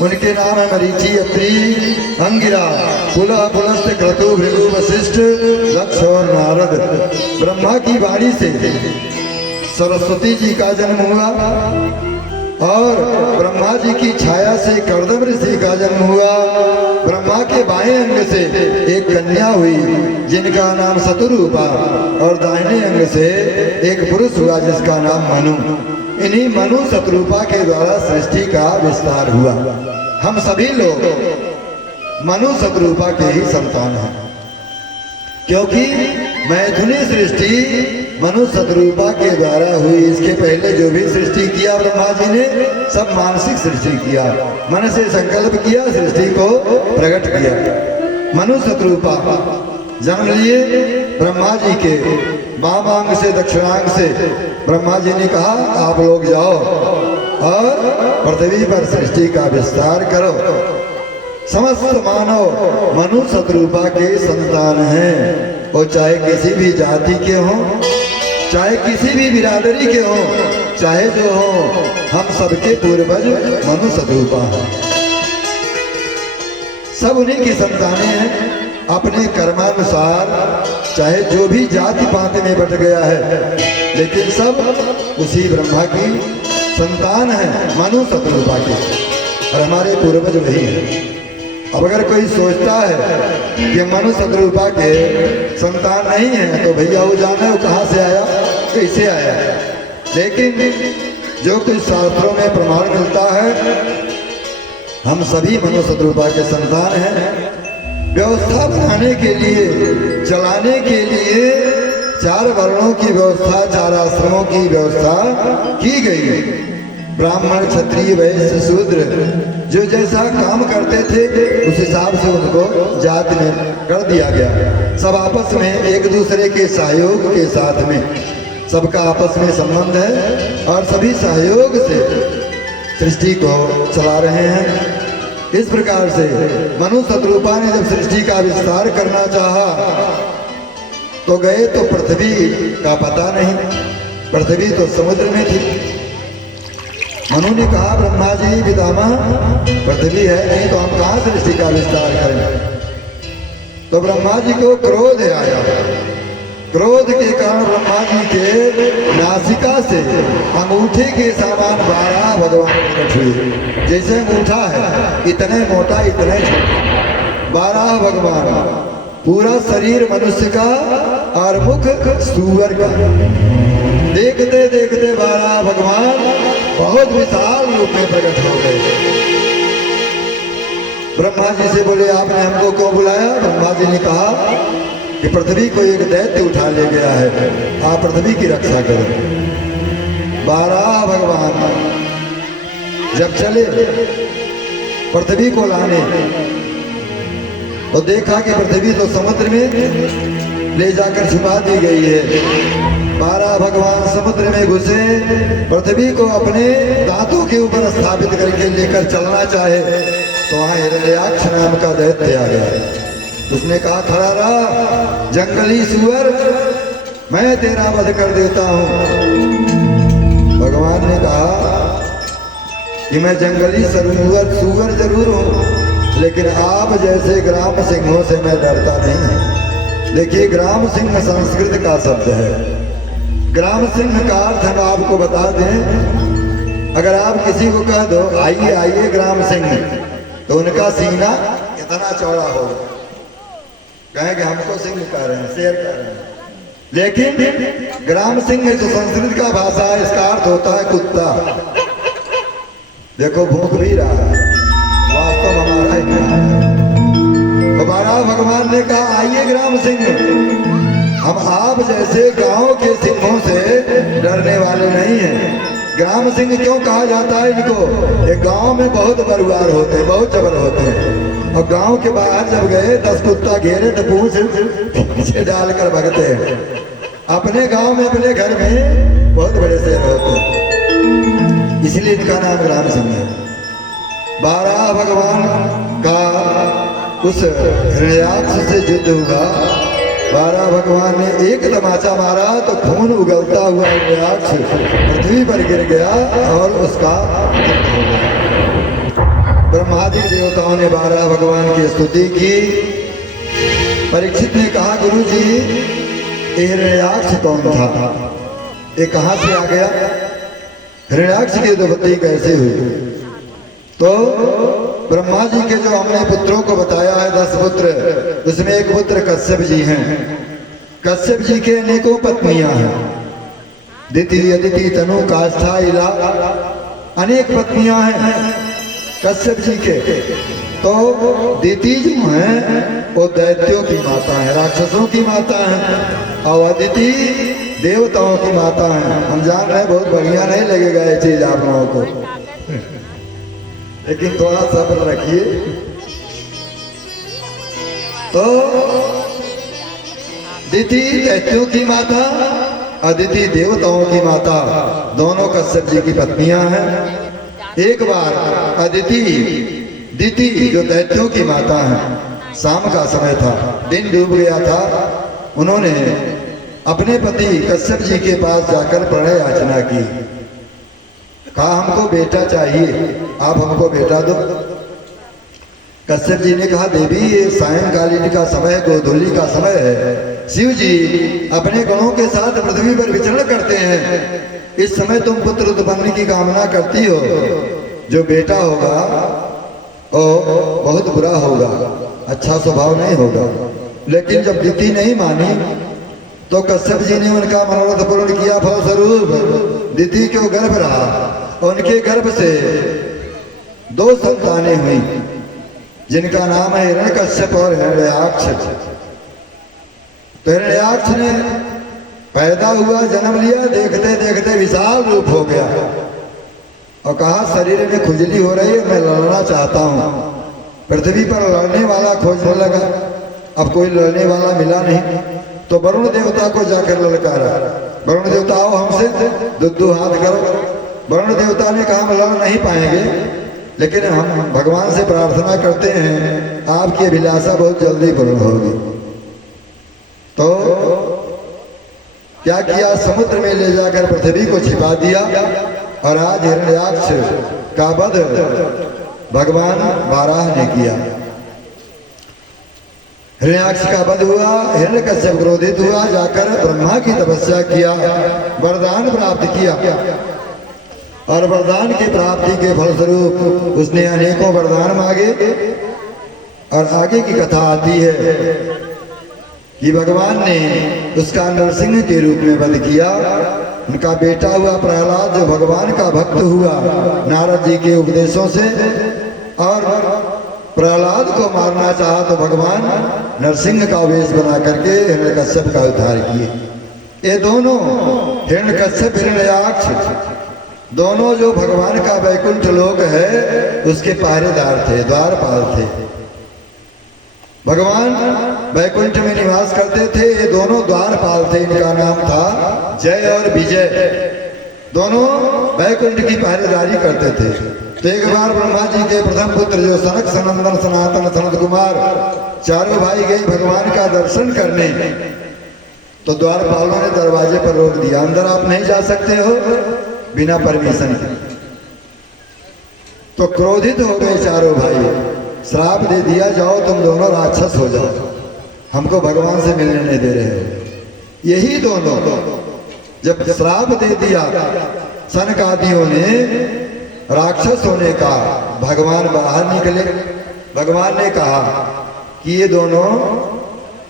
उनके नाम है मरीचि, अत्रि, अंगिरा, पुलह, पुलस्त्य, क्रतु, भृगु, वशिष्ठ, दक्ष और नारद। ब्रह्मा की वाणी से सरस्वती जी का जन्म हुआ और ब्रह्मा जी की छाया से कर्दम ऋषि का जन्म हुआ। ब्रह्मा के बाएं अंग से एक कन्या हुई जिनका नाम शतरूपा और दाहिने अंग से एक पुरुष हुआ जिसका नाम मनु। इन्हीं मनु शतरूपा के द्वारा सृष्टि का विस्तार हुआ। हम सभी लोग मनु शतरूपा के ही संतान हैं, क्योंकि मैथुनी सृष्टि मनु शतरूपा के द्वारा हुई। इसके पहले जो भी सृष्टि किया ब्रह्मा जी ने सब मानसिक सृष्टि किया, मन से संकल्प किया, सृष्टि को प्रकट किया। मनु शतरूपा जन्म लिए ब्रह्मा जी के वामांग से, दक्षिणांग से। ब्रह्मा जी ने कहा आप लोग जाओ और पृथ्वी पर सृष्टि का विस्तार करो। समस्त मानव मनु सतरूपा के संतान हैं। वो चाहे किसी भी जाति के हों, चाहे किसी भी बिरादरी के हों, चाहे जो हो, हम सबके पूर्वज मनु सतरूपा हैं। सब उन्हीं की संतानें हैं। अपने कर्मानुसार चाहे जो भी जाति पाति में बट गया है, लेकिन सब उसी ब्रह्मा की संतान है, मनु सतरूपा की, और हमारे पूर्वज वही हैं। अब अगर कोई सोचता है कि मनु सतरूपा के संतान नहीं है, तो भैया वो जाने वो कहाँ से आया, कैसे आया। लेकिन जो कुछ शास्त्रों में प्रमाण मिलता है, हम सभी मनु सतरूपा के संतान हैं। व्यवस्था बनाने के लिए, चलाने के लिए 4 वर्णों की व्यवस्था, 4 आश्रमों की व्यवस्था की गई। ब्राह्मण, क्षत्रिय, वैश्य, शूद्र जो जैसा काम करते थे उस हिसाब से उनको जाति में कर दिया गया। सब आपस में एक दूसरे के सहयोग के साथ में सबका आपस में संबंध है और सभी सहयोग से सृष्टि को चला रहे हैं। इस प्रकार से मनु सतरूपा ने जब सृष्टि का विस्तार करना चाहा तो गए तो पृथ्वी का पता नहीं, पृथ्वी तो समुद्र में थी। मनु ने कहा, ब्रह्मा जी पितामह पृथ्वी है नहीं तो हम कहाँ सृष्टि का विस्तार करें। तो ब्रह्मा जी को क्रोध आया। क्रोध के कारण ब्रह्मा जी के नासिका से अंगूठे के समान 12 भगवान प्रकट हुए। जैसे अंगूठा है इतने मोटा, इतने छोटा, 12 भगवान, पूरा शरीर मनुष्य का और मुख सूअर का। देखते देखते 12 भगवान बहुत विशाल रूप में प्रकट हो गए। ब्रह्मा जी से बोले, आपने हमको क्यों बुलाया। ब्रह्मा जी ने कहा कि पृथ्वी को एक दैत्य उठा ले गया है, आप पृथ्वी की रक्षा करें। 12 भगवान जब चले पृथ्वी को लाने तो देखा कि पृथ्वी तो समुद्र में ले जाकर छिपा दी गई है। 12 भगवान समुद्र में घुसे, पृथ्वी को अपने दांतों के ऊपर स्थापित करके लेकर चलना चाहे तो वहां हिरण्याक्ष नाम का दैत्य आ गया। उसने कहा, खड़ा रहा जंगली सूअर, मैं तेरा वध कर देता हूं। भगवान ने कहा कि मैं जंगली सूअर जरूर हूं, लेकिन आप जैसे ग्राम सिंहों से मैं डरता नहीं। देखिए, ग्राम सिंह संस्कृत का शब्द है। ग्राम सिंह का अर्थ हम आपको बता दें। अगर आप किसी को कह दो आइए आइए ग्राम सिंह, तो उनका सीना इतना चौड़ा होगा, कहेंगे हमको सिंह कह रहे हैं, शेर कह रहे हैं। लेकिन ग्राम सिंह जो संस्कृत का भाषा है, इसका अर्थ होता है कुत्ता। देखो भूख भी रहा है, वास्तव हमारा ही है। तो 12 भगवान ने कहा, आइए ग्राम सिंह, हम आप जैसे गांव के सिंहों से डरने वाले नहीं हैं। ग्राम सिंह क्यों कहा जाता है इनको? एक गांव में बहुत बरुआर होते हैं, बहुत जबर होते हैं, और गांव के बाहर जब गए 10 कुत्ता घेरे तो पूंछ पीछे डालकर भगते हैं। अपने गांव में, अपने घर में बहुत बड़े शेर होते हैं, इसलिए इनका नाम ग्राम सिंह है। 12 भगवान का उस हिरण्याक्ष से युद्ध हुआ। 12 भगवान ने एक तमाचा मारा तो खून उगलता हुआ हिरण्याक्ष पृथ्वी पर गिर गया और उसका मृत्यु हो गया। ब्रह्मादि देवताओं ने 12 भगवान की स्तुति की। परीक्षित ने कहा, गुरु जी ये हिरण्याक्ष कौन था, ये कहाँ से आ गया, हिरण्याक्ष की उत्पत्ति कैसे हुई? तो ब्रह्मा जी के जो हमने पुत्रों को बताया है 10 पुत्र, उसमें एक पुत्र कश्यप जी हैं। कश्यप जी के अनेकों पत्नियां हैं, दिति, अदिति, तनु, काष्ठा, इला, अनेक पत्नियां हैं कश्यप जी के। तो दिति जो हैं वो दैत्यों की माता है, राक्षसों की माता है, और अदिति देवताओं की माता है। हम जान रहे हैं बहुत बढ़िया नहीं लगेगा ये चीज आप लोगों को, लेकिन थोड़ा सब्र रखिए। तो दिति दैत्यों की माता, अदिति देवताओं की माता, दोनों कश्यप जी की पत्नियां हैं। एक बार अदिति दीति जो दैत्यों की माता है, शाम का समय था, दिन डूब गया था। उन्होंने अपने पति कश्यप जी के पास जाकर प्रणय याचना की। कहा हमको बेटा चाहिए, आप हमको बेटा दो। कश्यप जी ने कहा देवी ये सायंकालीन का समय, गोधूली का समय है। शिव जी अपने गणों के साथ पृथ्वी पर विचरण करते हैं। इस समय तुम पुत्र उत्पन्न की कामना करती हो, जो बेटा होगा वो बहुत बुरा होगा, अच्छा स्वभाव नहीं होगा। लेकिन जब दीति नहीं मानी तो कश्यप जी ने उनका मनोरथ पूर्ण किया। फलस्वरूप दीति को गर्भ रहा, उनके गर्भ से 2 संतानें हुई, जिनका नाम है हिरण्यकश्यप और हिरण्याक्ष। तो हिरण्याक्ष ने पैदा हुआ, जन्म लिया, देखते देखते विशाल रूप हो गया और कहा शरीर में खुजली हो रही है, मैं लड़ना चाहता हूँ। पृथ्वी पर लड़ने वाला खोजने लगा, अब कोई लड़ने वाला मिला नहीं, तो वरुण देवता को जाकर ललकारा। वरुण देवता आओ हमसे दुद्दू हाथ करो। वरुण देवता ने कहा हम लड़ नहीं पाएंगे, लेकिन हम भगवान से प्रार्थना करते हैं आपकी अभिलाषा बहुत जल्दी पूर्ण होगी। तो क्या किया, समुद्र में ले जाकर पृथ्वी को छिपा दिया और आज हिरण्याक्ष का वध भगवान वाराह ने किया। हिरण्याक्ष का वध हुआ, हिरण्यकश्यप क्रोधित हुआ, जाकर ब्रह्मा की तपस्या किया, वरदान प्राप्त किया और वरदान की प्राप्ति के फलस्वरूप उसने अनेकों वरदान मांगे। और आगे की कथा आती है कि भगवान ने उसका नरसिंह के रूप में वध किया। उनका बेटा हुआ प्रहलाद, जो भगवान का भक्त हुआ नारद जी के उपदेशों से, और प्रहलाद को मारना चाहा तो भगवान नरसिंह का वेश बना करके हिरण्यकश्यप का उद्धार किए। ये दोनों हिरण्यकश्यप हिरण्याक्ष दोनों जो भगवान का वैकुंठ लोक है उसके पहरेदार थे, द्वारपाल थे। भगवान वैकुंठ में निवास करते थे, ये दोनों द्वारपाल थे। इनका नाम था जय और विजय। दोनों वैकुंठ की पहरेदारी करते थे। तो एक बार ब्रह्मा जी के प्रथम पुत्र जो सनक, सनंदन, सनातन, सनत कुमार, चारों भाई गए भगवान का दर्शन करने। तो द्वारपालों ने दरवाजे पर रोक दिया, अंदर आप नहीं जा सकते हो बिना परमिशन के। तो क्रोधित हो गए चारों भाई, श्राप दे दिया, जाओ तुम दोनों राक्षस हो जाओ, हमको भगवान से मिलने नहीं दे रहे हो। यही दोनों जब श्राप दे दिया सनकादियों ने राक्षस होने का, भगवान बाहर निकले। भगवान ने कहा कि ये दोनों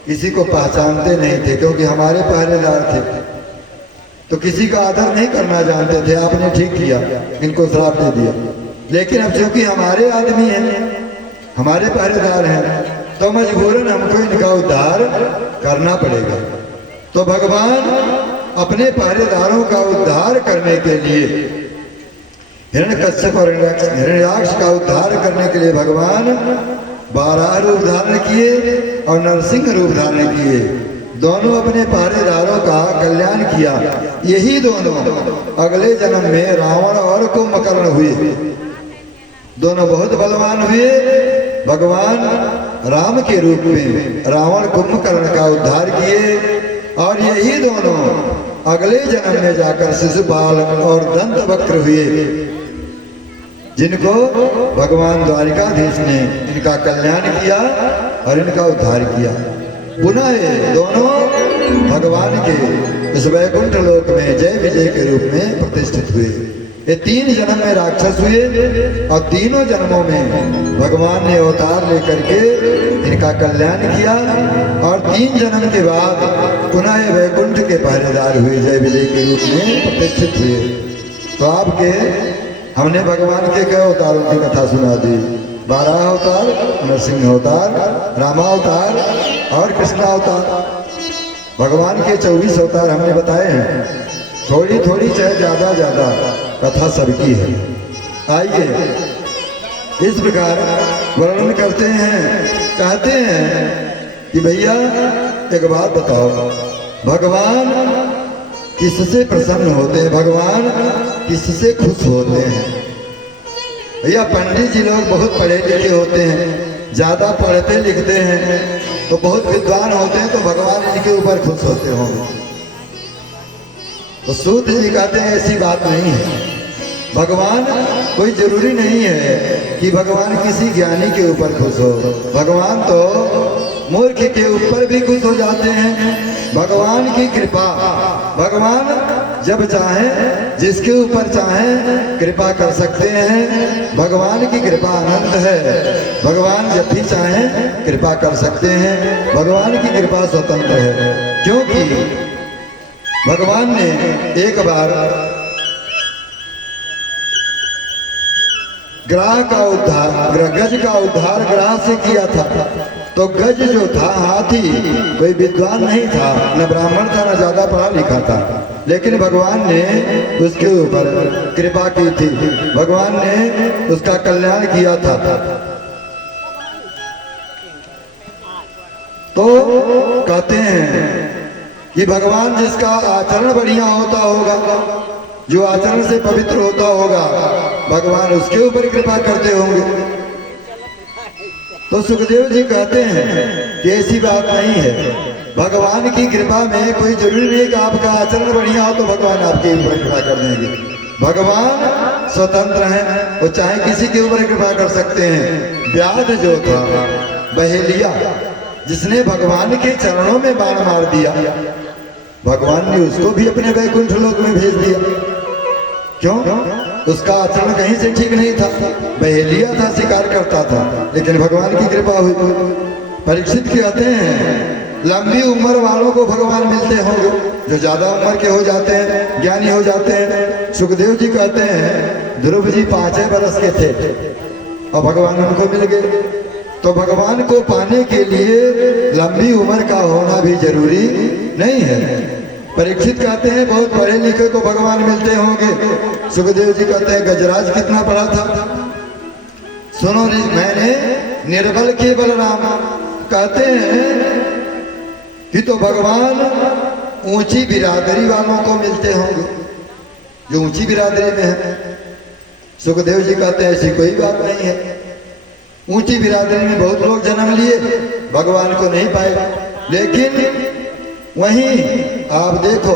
किसी को पहचानते नहीं थे, क्योंकि हमारे पहरेदार थे, तो किसी का आदर नहीं करना जानते थे। आपने ठीक किया, इनको श्राप दे दिया। लेकिन अब चूंकि हमारे आदमी हैं, हमारे पहरेदार हैं, तो मजबूरन हमको इनका उद्धार करना पड़ेगा। तो भगवान अपने पहरेदारों का उद्धार करने के लिए, हिरण्यकश्यप और हिरण्याक्ष का उद्धार करने के लिए भगवान 12 रूप धारण किए और नरसिंह रूप धारण किए। दोनों अपने पहरेदारों का कल्याण किया। यही दोनों अगले जन्म में रावण और कुंभकर्ण हुए। दोनों बहुत बलवान हुए। भगवान राम के रूप में रावण कुंभकर्ण का उद्धार किए और यही दोनों अगले जन्म में जाकर शिशुपाल और दंतवक्र हुए, जिनको भगवान द्वारिकाधीश ने इनका कल्याण किया और इनका उद्धार किया। पुनः ये दोनों भगवान के इस वैकुंठ लोक में जय विजय के रूप में प्रतिष्ठित हुए। ये 3 जन्म में राक्षस हुए और तीनों जन्मों में भगवान ने अवतार लेकर के इनका कल्याण किया और 3 जन्म के बाद पुनः ये वैकुंठ के पहरेदार हुए, जय विजय के रूप में प्रतिष्ठित हुए। तो आपके हमने भगवान के कई अवतारों की कथा सुना दी। 12 अवतार, नरसिंह अवतार, रामावतार और कृष्णावतार। भगवान के 24 अवतार हमने बताए हैं। थोड़ी थोड़ी चाहे ज्यादा कथा सबकी है। आइए इस प्रकार वर्णन करते हैं। कहते हैं कि भैया एक बात बताओ, भगवान किससे प्रसन्न होते हैं, भगवान किससे खुश होते हैं? भैया पंडित जी लोग बहुत पढ़े लिखे होते हैं, ज्यादा पढ़ते लिखते हैं, तो बहुत विद्वान होते हैं, तो भगवान इनके ऊपर खुश होते होंगे। तो सूत जी कहते हैं ऐसी बात नहीं है। भगवान कोई जरूरी नहीं है कि भगवान किसी ज्ञानी के ऊपर खुश हो। भगवान तो मूर्ख के ऊपर भी खुश हो जाते हैं। भगवान की कृपा, भगवान जब चाहे जिसके ऊपर चाहे कृपा कर सकते हैं। भगवान की कृपा अनंत है, भगवान जब भी चाहे कृपा कर सकते हैं। भगवान की कृपा स्वतंत्र है, क्योंकि भगवान ने एक बार ग्राह का उद्धार, गज का उद्धार ग्राह से किया था। तो गज जो था हाथी, कोई विद्वान नहीं था, न ब्राह्मण था, न ज्यादा पढ़ा लिखा था, लेकिन भगवान ने उसके ऊपर कृपा की थी। भगवान ने उसका कल्याण किया था। तो कहते हैं कि भगवान जिसका आचरण बढ़िया होता होगा, जो आचरण से पवित्र होता होगा, भगवान उसके ऊपर कृपा करते होंगे। तो सुखदेव जी कहते हैं कि ऐसी बात नहीं है। भगवान की कृपा में कोई जरूरी नहीं कि आपका आचरण बढ़िया हो तो भगवान आपके ऊपर कृपा कर देंगे। भगवान स्वतंत्र हैं, वो चाहे किसी के ऊपर कृपा कर सकते हैं। व्याध जो था बहेलिया, जिसने भगवान के चरणों में बाण मार दिया, भगवान ने उसको भी अपने वैकुंठ लोक में भेज दिया। क्यों? उसका आचरण कहीं से ठीक नहीं था, बहेलिया था, शिकार करता था, लेकिन भगवान की कृपा हुई। परीक्षित कहते हैं लंबी उम्र वालों को भगवान मिलते होंगे, जो ज्यादा उम्र के हो जाते हैं, ज्ञानी हो जाते हैं। सुखदेव जी कहते हैं ध्रुव जी 5 बरस के थे और भगवान उनको मिल गए। तो भगवान को पाने के लिए लंबी उम्र का होना भी जरूरी नहीं है। परीक्षित कहते हैं बहुत पढ़े लिखे को भगवान मिलते होंगे। सुखदेव जी कहते हैं गजराज कितना पढ़ा था? सुनो मैंने निर्बल के बलराम। कहते हैं कि तो भगवान ऊंची बिरादरी वालों को मिलते होंगे, जो ऊंची बिरादरी में है। सुखदेव जी कहते हैं ऐसी कोई बात नहीं है। ऊंची बिरादरी में बहुत लोग जन्म लिए, भगवान को नहीं पाए। लेकिन वहीं आप देखो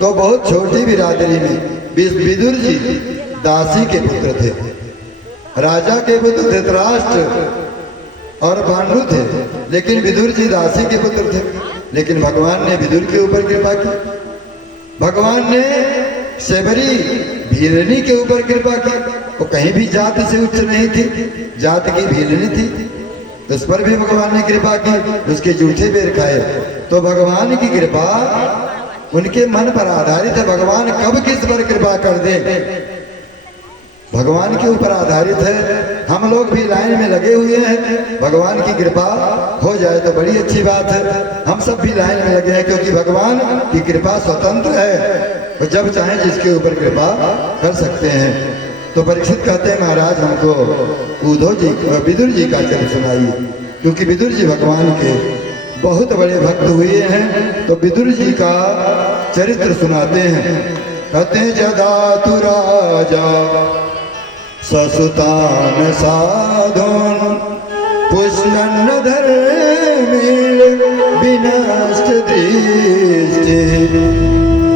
तो बहुत छोटी बिरादरी में विदुर जी दासी के पुत्र थे, राजा के पुत्र धृतराष्ट्र और पांडु थे, लेकिन विदुर जी दासी के पुत्र थे। लेकिन भगवान ने विदुर के ऊपर कृपा की। भगवान ने शबरी भीलनी के ऊपर कृपा की। वो कहीं भी जात से उच्च नहीं थी, जात की भीलनी थी, उस पर भी भगवान ने कृपा की। उसके जूठे बेर खाए। तो भगवान की कृपा उनके मन पर आधारित है। भगवान कब किस पर कृपा कर दे, भगवान के ऊपर आधारित है। हम लोग भी लाइन में लगे हुए हैं, भगवान की कृपा हो जाए तो बड़ी अच्छी बात है। हम सब भी लाइन में लगे हैं, क्योंकि भगवान की कृपा स्वतंत्र है, और जब चाहे जिसके ऊपर कृपा कर सकते हैं। तो परीक्षित कहते हैं महाराज हमको विदुर जी का चरित्र सुनाइए, क्योंकि विदुर जी भगवान के बहुत बड़े भक्त हुए हैं। तो विदुर जी का चरित्र सुनाते हैं। कहते हैं जदा तु राजा ससुतान साधुन पुष्णन धर्मेण विनष्ट दृष्टि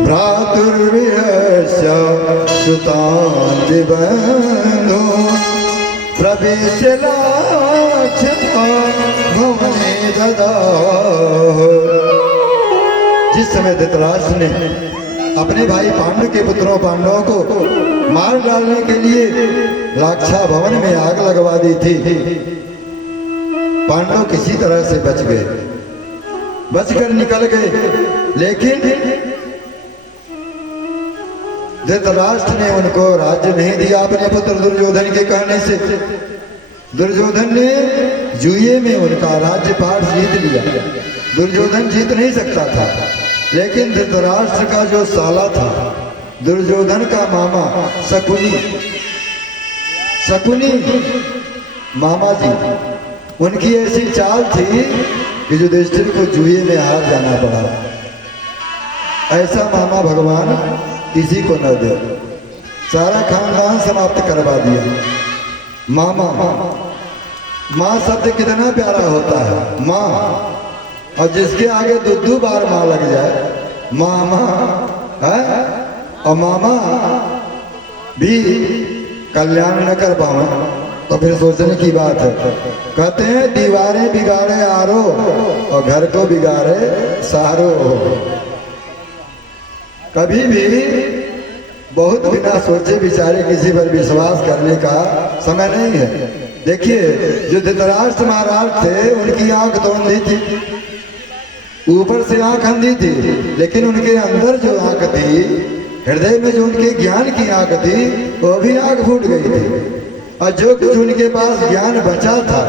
भ्रातुर्विहस्य सुतां बंधु प्रवेश भवने ददाह। जिस समय धृतराष्ट्र ने अपने भाई पांडु के पुत्रों पांडवों को मार डालने के लिए लाक्षा भवन में आग लगवा दी थी, पांडव किसी तरह से बच गए, बचकर निकल गए। लेकिन धृतराष्ट्र ने उनको राज्य नहीं दिया अपने पुत्र दुर्योधन के कहने से। दुर्योधन ने जुए में उनका राज्य पाठ जीत लिया। दुर्योधन जीत नहीं सकता था, लेकिन धृतराष्ट्र का जो साला था, दुर्योधन का मामा शकुनी मामा जी, उनकी ऐसी चाल थी कि युधिष्ठिर को जुए में हार जाना पड़ा। ऐसा मामा भगवान किसी को न दे, सारा खानदान समाप्त करवा दिया। मामा, माँ शब्द कितना प्यारा होता है, माँ। और जिसके आगे दो बार माँ लग जाए, मामा है, और मामा भी कल्याण न कर पावे तो फिर सोचने की बात है। कहते हैं दीवारें बिगाड़े आरो और घर को बिगाड़े सहारो। कभी भी बहुत बिना सोचे विचारे किसी पर विश्वास करने का समय नहीं है। देखिए, जो धृतराष्ट्र महाराज थे उनकी आंख तो अंधी थी, ऊपर से आंख अंधी थी, लेकिन उनके अंदर जो आंख थी, हृदय में जो उनके ज्ञान की आंख थी, वो भी आंख फूट गई थी। और जो कुछ उनके पास ज्ञान बचा था,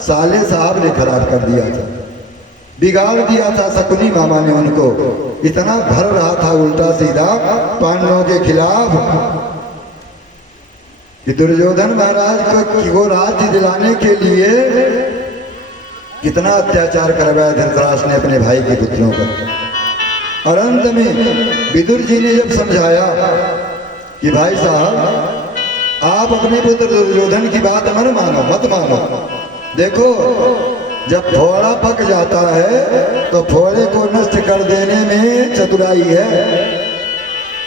साले साहब ने खराब कर दिया था, बिगाड़ दिया था। शकुनी मामा ने उनको इतना भर रहा था उल्टा सीधा पांडवों के खिलाफ कि दुर्योधन महाराज को राज्य दिलाने के लिए कितना अत्याचार करवाया धृतराष्ट्र ने अपने भाई के पुत्रों पर। और अंत में विदुर जी ने जब समझाया कि भाई साहब, आप अपने पुत्र दुर्योधन की बात मत मानो। देखो, जब फोड़ा पक जाता है तो फोड़े को नष्ट कर देने में चतुराई है।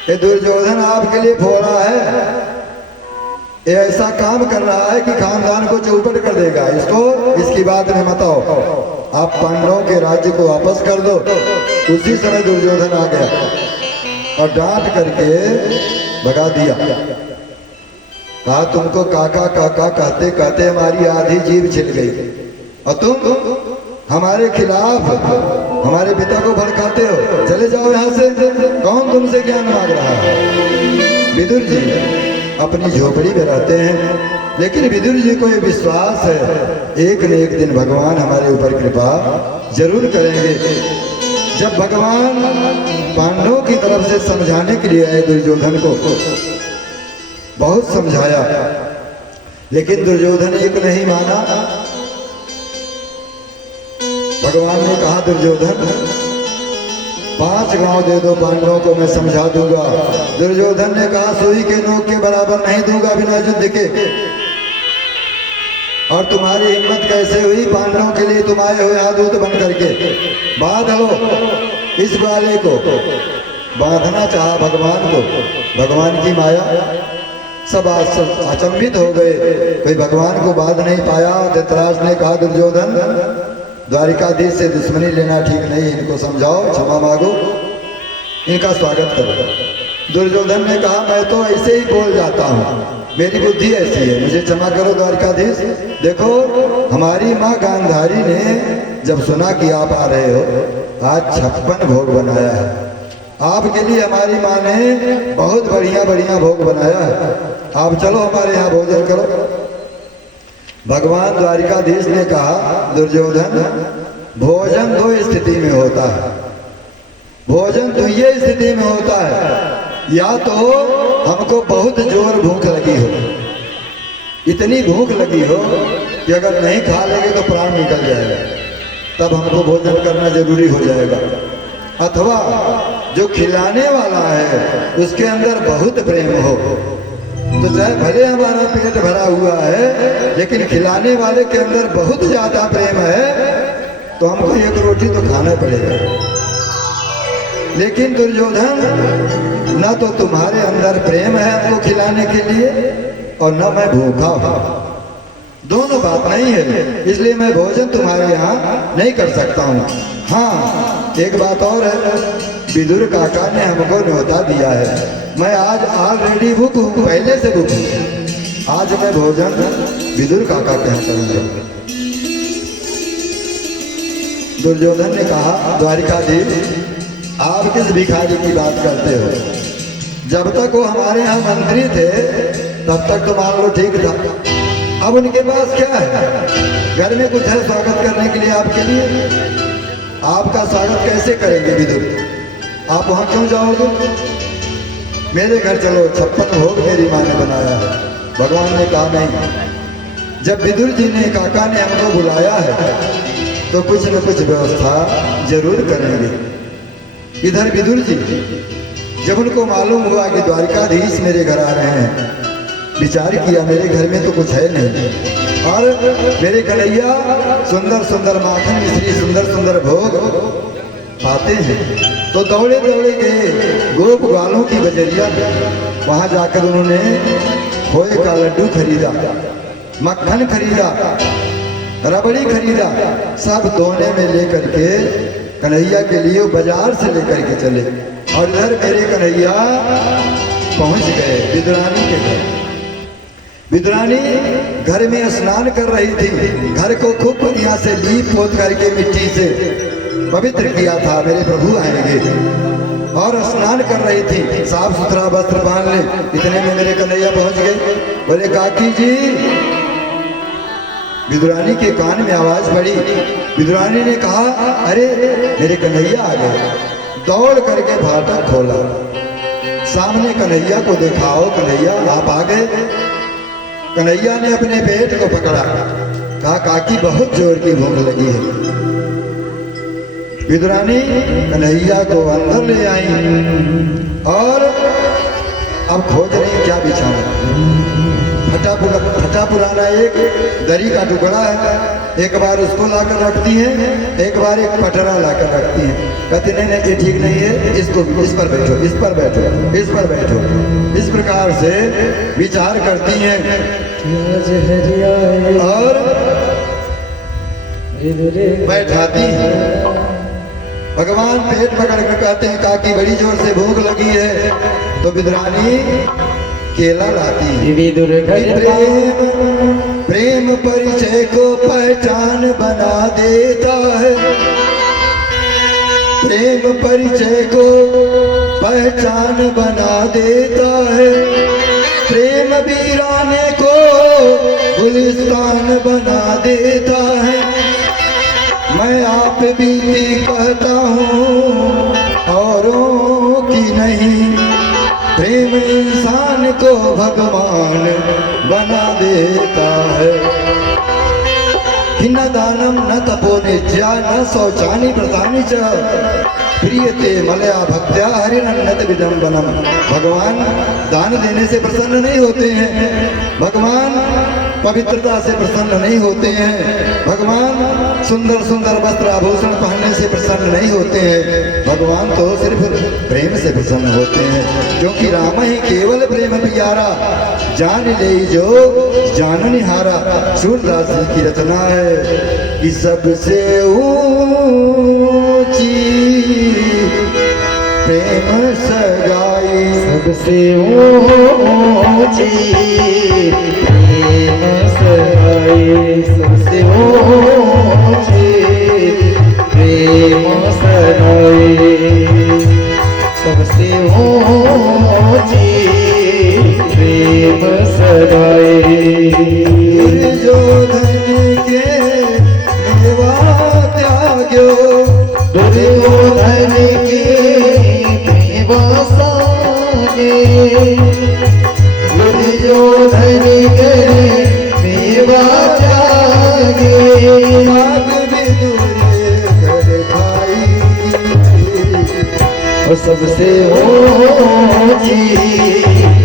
ये दुर्योधन आपके लिए फोड़ा है, ये ऐसा काम कर रहा है कि खानदान को चौपट कर देगा। इसकी बात में मत आओ, आप पांडवों के राज्य को वापस कर दो। उसी समय दुर्योधन आ गया और डांट करके भगा दिया। कहा, तुमको काका काका कहते कहते हमारी आधी जीभ छिल गई और तुम हमारे खिलाफ हमारे पिता को भड़काते हो। चले जाओ यहाँ से, कौन तुमसे ज्ञान मांग रहा है। विदुर जी अपनी झोपड़ी में रहते हैं, लेकिन विदुर जी को ये विश्वास है एक न एक दिन भगवान हमारे ऊपर कृपा जरूर करेंगे। जब भगवान पांडवों की तरफ से समझाने के लिए आए दुर्योधन को, बहुत समझाया, लेकिन दुर्योधन एक नहीं माना। भगवान ने कहा, दुर्योधन 5 गांव दे दो पांडवों को, मैं समझा दूंगा। दुर्योधन ने कहा, सुई के नोक के बराबर नहीं दूंगा बिना युद्ध के। और तुम्हारी हिम्मत कैसे हुई, पांडवों के लिए तुम आए हो यहाँ दूत बन करके। बांधो इस ग्वाले को। बांधना चाहा भगवान को, भगवान की माया। सब अचंभित हो गए, कोई भगवान को बांध नहीं पाया। धृतराष्ट्र ने कहा, दुर्योधन, द्वारिकाधीश से दुश्मनी लेना ठीक नहीं, इनको समझाओ, क्षमा मांगो, इनका स्वागत करो। दुर्योधन ने कहा, मैं तो ऐसे ही बोल जाता हूँ, मेरी बुद्धि ऐसी है, मुझे क्षमा करो द्वारिकाधीश। देखो, हमारी माँ गांधारी ने जब सुना कि आप आ रहे हो, आज 56 भोग बनाया है आपके लिए। हमारी माँ ने बहुत बढ़िया बढ़िया भोग बनाया है, आप चलो हमारे यहाँ भोजन करो। भगवान द्वारिकाधीश ने कहा, दुर्योधन, भोजन 2 स्थिति में होता है। भोजन 2 स्थिति में होता है, या तो हमको बहुत जोर भूख लगी हो, इतनी भूख लगी हो कि अगर नहीं खा लेंगे तो प्राण निकल जाएगा, तब हमको भोजन करना जरूरी हो जाएगा। अथवा जो खिलाने वाला है उसके अंदर बहुत प्रेम हो, तो चाहे भले हमारा पेट भरा हुआ है, लेकिन खिलाने वाले के अंदर बहुत ज्यादा प्रेम है, तो हमको 1 रोटी तो खाना पड़ेगा। लेकिन दुर्योधन, न तो तुम्हारे अंदर प्रेम है हमको खिलाने के लिए, और न मैं भूखा हूँ, दोनों बात नहीं है, इसलिए मैं भोजन तुम्हारे यहाँ नहीं कर सकता हूँ। हाँ, एक बात और है, विदुर काका ने हमको न्योता दिया है, मैं आज ऑलरेडी बुक हूँ, पहले से बुक हूँ। आज मैं भोजन विदुर काका के यहाँ करूँगा। दुर्योधन ने कहा, द्वारिकाधीश, आप किस भिखारी की बात करते हो? जब तक वो हमारे यहाँ मंत्री थे तब तक तो मान लो ठीक था, अब उनके पास क्या है? घर में कुछ है स्वागत करने के लिए आपके लिए? आपका स्वागत कैसे करेंगे विदुर? आप वहाँ क्यों जाओगे? मेरे घर चलो, 56 भोग मेरी माँ ने बनाया है। भगवान ने कहा, नहीं, जब विदुर जी ने, काका ने हमको बुलाया है तो कुछ न कुछ व्यवस्था जरूर करेंगे। इधर विदुर जी, जब उनको मालूम हुआ कि द्वारिकाधीश मेरे घर आ रहे हैं, विचार किया मेरे घर में तो कुछ है नहीं, और मेरे कन्हैया सुंदर सुंदर माखन मिश्री सुंदर सुंदर भोग पाते हैं, तो दौड़े दौड़े गए गोप ग्वालों की बजरिया। वहां जाकर उन्होंने खोए का लड्डू खरीदा, मक्खन खरीदा, रबड़ी खरीदा, सब दोने में लेकर के कन्हैया के लिए वो बाजार से लेकर के चले। और इधर मेरे कन्हैया पहुंच गए विदुरानी के घर। विदुरानी घर में स्नान कर रही थी, घर को खूब बढ़िया से लीप पोत करके मिट्टी से पवित्र किया था, मेरे प्रभु आएंगे, और स्नान कर रही थी, साफ सुथरा वस्त्र पहन ले। इतने में मेरे कन्हैया पहुंच गए। बोले काकी जी, विदुरानी के कान में आवाज पड़ी। विदुरानी ने कहा अरे मेरे कन्हैया आ गए। दौड़ करके फाटक खोला, सामने कन्हैया को दिखाओ, कन्हैया आप आ गए। कन्हैया ने अपने पेट को पकड़ा, कहा काकी बहुत जोर की भूख लगी है। विदुरानी कन्हैया को अंदर ले आई और अब खोज रही क्या बिछाना। फटा पुराना एक दरी का टुकड़ा है, एक बार उसको लाकर रखती है, एक बार एक पटरा लाकर रखती है। कहती नहीं ये ठीक नहीं है, इसको इस पर बैठो, इस पर बैठो, इस पर बैठो। इस प्रकार से विचार करती हैं और बैठाती हैं। भगवान पेट पकड़ कर कहते हैं काकी बड़ी जोर से भूख लगी है, तो विदुरानी केला लाती है। प्रेम परिचय को पहचान बना देता है, प्रेम परिचय को पहचान बना देता है, प्रेम वीराने को गुलिस्तान बना देता है। मैं आप बीती कहता हूँ औरों की नहीं, प्रेम इंसान को भगवान बना देता है। कि न दानम न तपो नित्या न शौचानि व्रतानि च प्रियते मलया भक्त्या हरिनन्नत विडम्बनम। भगवान दान देने से प्रसन्न नहीं होते हैं, भगवान पवित्रता से प्रसन्न नहीं होते हैं, भगवान सुंदर सुंदर वस्त्र आभूषण पहनने से प्रसन्न नहीं होते हैं। भगवान तो सिर्फ प्रेम से प्रसन्न होते हैं, क्योंकि राम ही केवल प्रेम प्यारा, जान ले जो जान निहारा। सूरदास जी की रचना है कि सबसे ऊंची प्रेम सगाई, सबसे ऊंची प्रेम सगाई, सबसे ऊंची प्रेम सगाई, सबसे ऊंची प्रेम सगाई। दुर्योधन के मेवा त्याग्यो, दुर्योधन के मेवा सागे, दुर्योधन के मेवा त्यागे, साग विदुर घर खाई। और सबसे ऊंची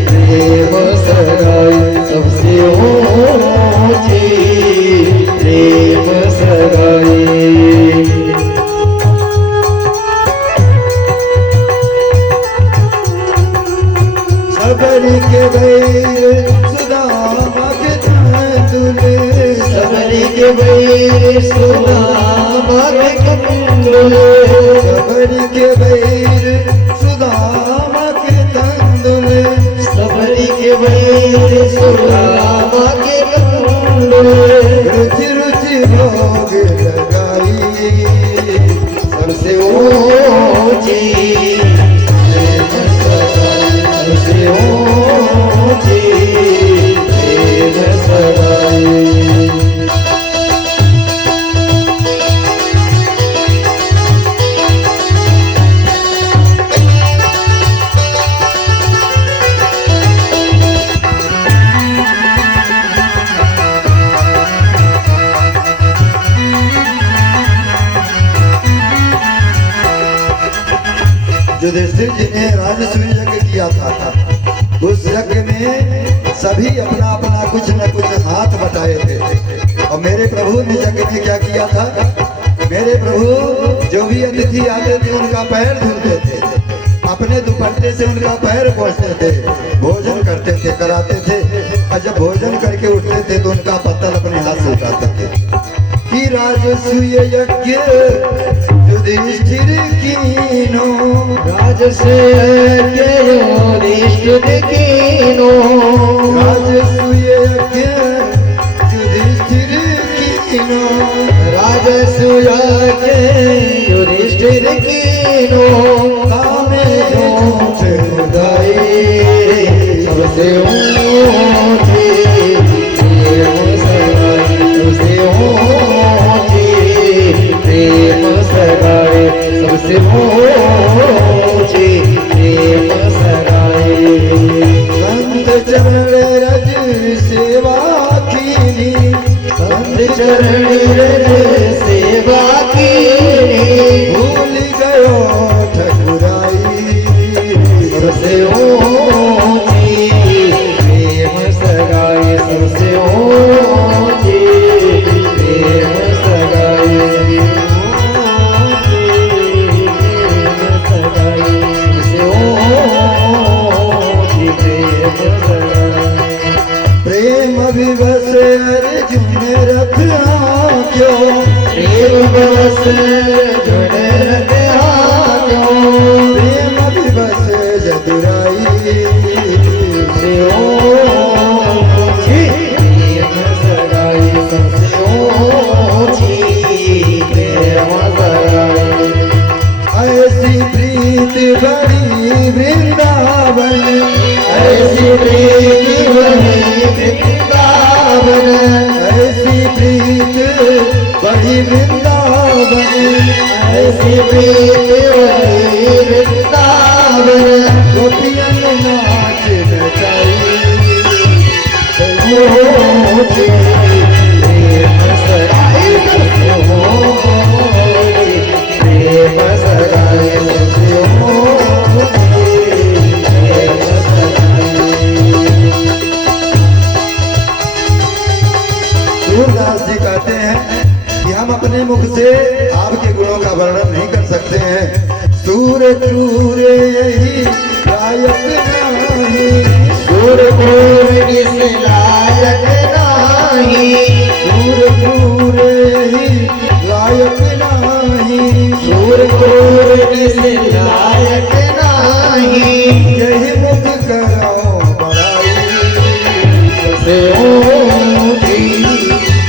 प्रेम सगाई, सबसे ऊंची प्रेम सगाई। सबरी के बैर सुदामा के तंदुले, सबरी के बैर सुदामा के तंदुले, सबरी के बैर सुदामा के तंदुले, सबरी के बैर सुदामा के तंदुले। रुचि रुचि भोग लगाई, सबसे ऊंची प्रेम सगाई, सबसे ऊंची प्रेम सगाई। युधिष्ठिर जी ने राजसूय यज्ञ किया था, उस यज्ञ में सभी अपना अपना कुछ न कुछ हाथ बटाए थे। और मेरे प्रभु ने यज्ञ में क्या किया था? मेरे प्रभु जो भी अतिथि आते थे उनका पैर धुलते थे, अपने दुपट्टे से उनका पैर पोंछते थे, भोजन करते थे, कराते थे। और जब भोजन करके उठते थे तो उनका पत्तल अपने हाथ से उठाते थे। कि राजसूय यज्ञ युधिष्ठिर कीनो, राजसूय यज्ञ युधिष्ठिर कीनो, राजसूय यज्ञ युधिष्ठिर कीनो, राजसूय यज्ञ युधिष्ठिर कीनो, कामे ऊंच उदय, सबसे ऊंची प्रेम सगाई, सबसे ऊंची प्रेम सगाई, सबसे ऊंची प्रेम सगाई। संत चरण रज सेवा कीनी, संत चरण रज सेवा कीनी, भूल गयो ठकुराई, सबसे ऊंची प्रेम सगाई, सबसे ऊंची प्रेम सगाई, सबसे ऊंची प्रेम सगाई। प्रेम विवश अर्जुन रथ क्यों, प्रेम बस जुड़ रखो, प्रेम विवश जदुराई, सबसे ऊंची प्रेम सगाई, सबसे ऊंची प्रेम सगाई। ऐसी प्रीत बड़ी वृंदावन, ऐसी प्रीति वही वृंदावन, ऐसी प्रीत बड़ी वृंदावन, ऐसी प्रीति वही वृंदावन। गोपियन नाच नचाई, ऊंची प्रेम सगाई, सबसे ऊंची प्रेम सगाई, सबसे ऊंची प्रेम सगाई। सूरदास जी कहते हैं कि हम अपने मुख से आपके गुणों का वर्णन नहीं कर सकते हैं। सूर क्रूर यही लायक नहीं, सूर क्रूर किस लायक नाही, सूर क्रूर यही लायक नहीं, सूर क्रूर किस लायक नाही। यही मुख करो बड़ाई, सबसे ऊंची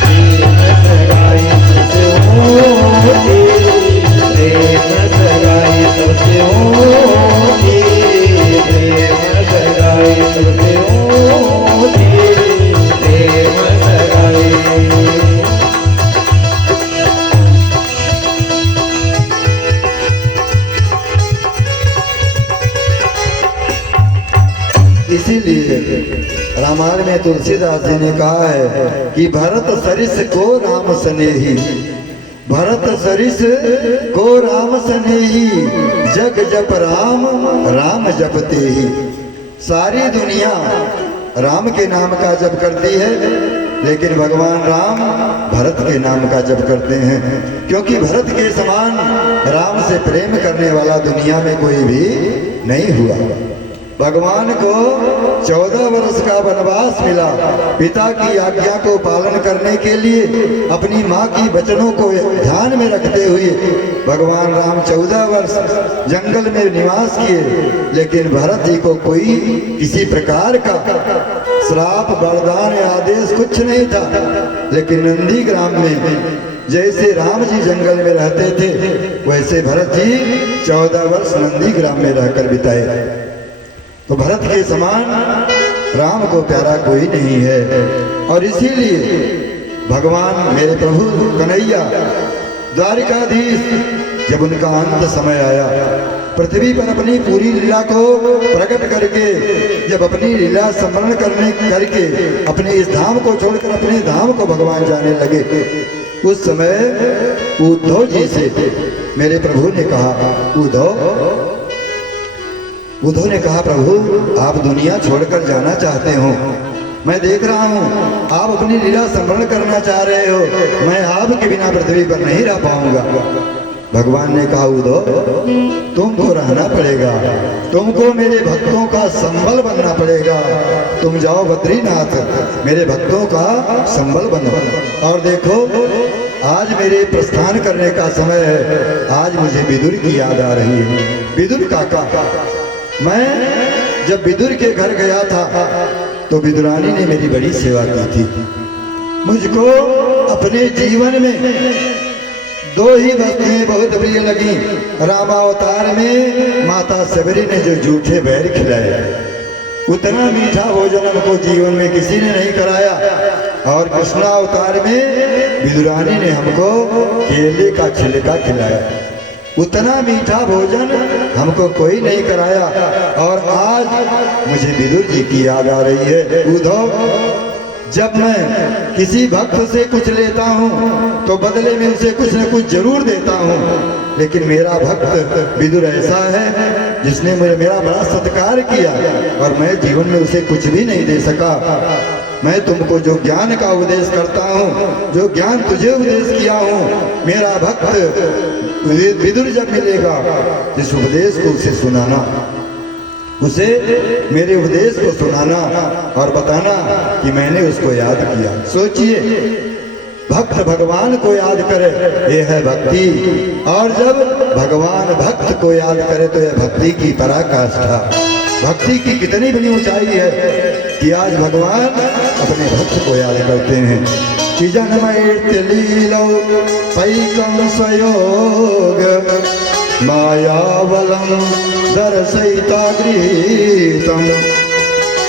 प्रेम सगाई, सबसे ऊंची प्रेम सगाई, सबसे ऊंची प्रेम सगाई, सबसे ऊंची प्रेम सगाई। इसीलिए रामायण में तुलसीदास जी ने कहा है कि भरत सरिस को राम स्नेही, भरत सरिस को राम स्नेही, जग जप राम राम जपते ही। सारी दुनिया राम के नाम का जप करती है, लेकिन भगवान राम भरत के नाम का जप करते हैं, क्योंकि भरत के समान राम से प्रेम करने वाला दुनिया में कोई भी नहीं हुआ। भगवान को 14 वर्ष का वनवास मिला, पिता की आज्ञा को पालन करने के लिए अपनी माँ की वचनों को ध्यान में रखते हुए भगवान राम 14 वर्ष जंगल में निवास किए। लेकिन भरत जी को कोई किसी प्रकार का श्राप वरदान या आदेश कुछ नहीं था, लेकिन नंदी ग्राम में जैसे राम जी जंगल में रहते थे वैसे भरत जी 14 वर्ष नंदी ग्राम में रहकर बिताए। तो भरत के समान राम को प्यारा कोई नहीं है, और इसीलिए भगवान मेरे प्रभु कन्हैया द्वारिकाधीश जब उनका अंत समय आया, पृथ्वी पर अपनी पूरी लीला को प्रकट करके जब अपनी लीला स्मरण करके अपने इस धाम को छोड़कर अपने धाम को भगवान जाने लगे, उस समय उद्धव जी से मेरे प्रभु ने कहा, उद्धव उद्धव ने कहा, प्रभु आप दुनिया छोड़कर जाना चाहते हो, मैं देख रहा हूँ आप अपनी लीला स्मरण करना चाह रहे हो, मैं आपके बिना पृथ्वी पर नहीं रह पाऊंगा। भगवान ने कहा, उद्धव तुमको रहना पड़ेगा, तुमको मेरे भक्तों का संबल बनना पड़ेगा, तुम जाओ बद्रीनाथ, मेरे भक्तों का संबल बनो। और देखो आज मेरे प्रस्थान करने का समय है, आज मुझे विदुर की याद आ रही है। विदुर काका, मैं जब विदुर के घर गया था तो विदुरानी ने मेरी बड़ी सेवा की थी। मुझको अपने जीवन में दो ही वस्तुएं बहुत प्रिय लगी। रामावतार में माता सबरी ने जो जूठे बैर खिलाए, उतना मीठा भोजन हमको जीवन में किसी ने नहीं कराया। और कृष्णावतार में विदुरानी ने हमको केले का छिलका खिलाया, उतना मीठा भोजन हमको कोई नहीं कराया। और आज मुझे विदुर जी की याद आ रही है। उद्धव, जब मैं किसी भक्त से कुछ लेता हूँ तो बदले में उसे कुछ न कुछ जरूर देता हूँ, लेकिन मेरा भक्त विदुर ऐसा है जिसने मेरा बड़ा सत्कार किया और मैं जीवन में उसे कुछ भी नहीं दे सका। मैं तुमको जो ज्ञान का उपदेश करता हूँ, जो ज्ञान तुझे उपदेश किया हूँ, मेरा भक्त विदुर जब मिलेगा इस उपदेश को उसे सुनाना, उसे मेरे उपदेश को सुनाना और बताना कि मैंने उसको याद किया। सोचिए, भक्त भगवान को याद करे, ये है भक्ति। और जब भगवान भक्त को याद करे तो यह भक्ति की पराकाष्ठा। भक्ति की कितनी बड़ी ऊंचाई है कि आज भगवान अपने भक्त को याद करते हैं। कि जन्मैर्त्यलीलो पैकं स्वयोग मायावलं दर्शयिता गृहीतम्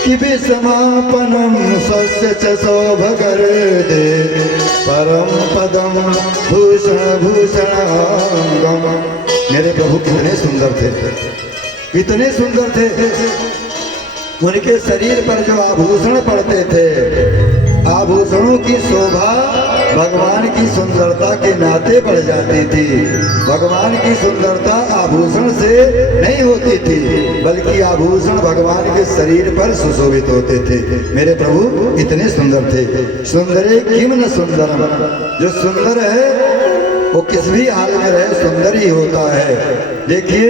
कि विसमापनं स्वस्य च सौभगर्दे परम पदम भूषण भूषणांगम। मेरे प्रभु कितने सुंदर थे, कितने सुंदर थे। उनके शरीर पर जो आभूषण पड़ते थे, आभूषणों की शोभा भगवान की सुंदरता के नाते बढ़ जाती थी। भगवान की सुंदरता आभूषण से नहीं होती थी, बल्कि आभूषण भगवान के शरीर पर सुशोभित होते थे। मेरे प्रभु इतने सुंदर थे। सुंदरे किम न सुंदरम, जो सुंदर है वो किस भी हाल में रहे सुंदर ही होता है। देखिए,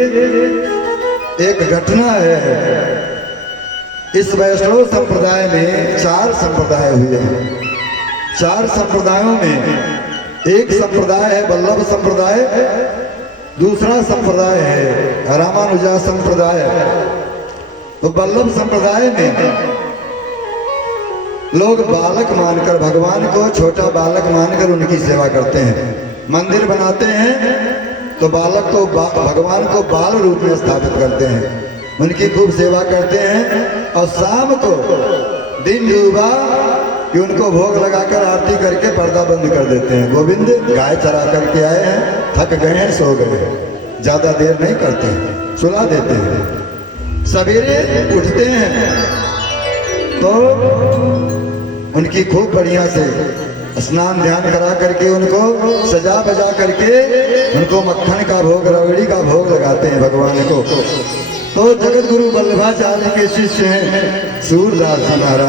एक घटना है। इस वैष्णव संप्रदाय में 4 संप्रदाय हुए हैं। 4 संप्रदायों में एक संप्रदाय है वल्लभ संप्रदाय, दूसरा संप्रदाय है रामानुजा संप्रदाय। तो वल्लभ संप्रदाय में लोग बालक मानकर, भगवान को छोटा बालक मानकर उनकी सेवा करते हैं। मंदिर बनाते हैं तो बालक को भगवान को बाल रूप में स्थापित करते हैं, उनकी खूब सेवा करते हैं। और शाम को दिन डूबा कि उनको भोग लगाकर आरती करके पर्दा बंद कर देते हैं। गोविंद गाय चरा करके आए हैं, थक गए हैं, सो गए हैं, ज्यादा देर नहीं करते हैं, सुला देते हैं। सवेरे उठते हैं तो उनकी खूब बढ़िया से स्नान ध्यान करा करके उनको सजा बजा करके उनको मक्खन का भोग, रबड़ी का भोग लगाते हैं भगवान को। तो जगत गुरु वल्लभाचार्य के शिष्य हैं सूरदास जी महाराज।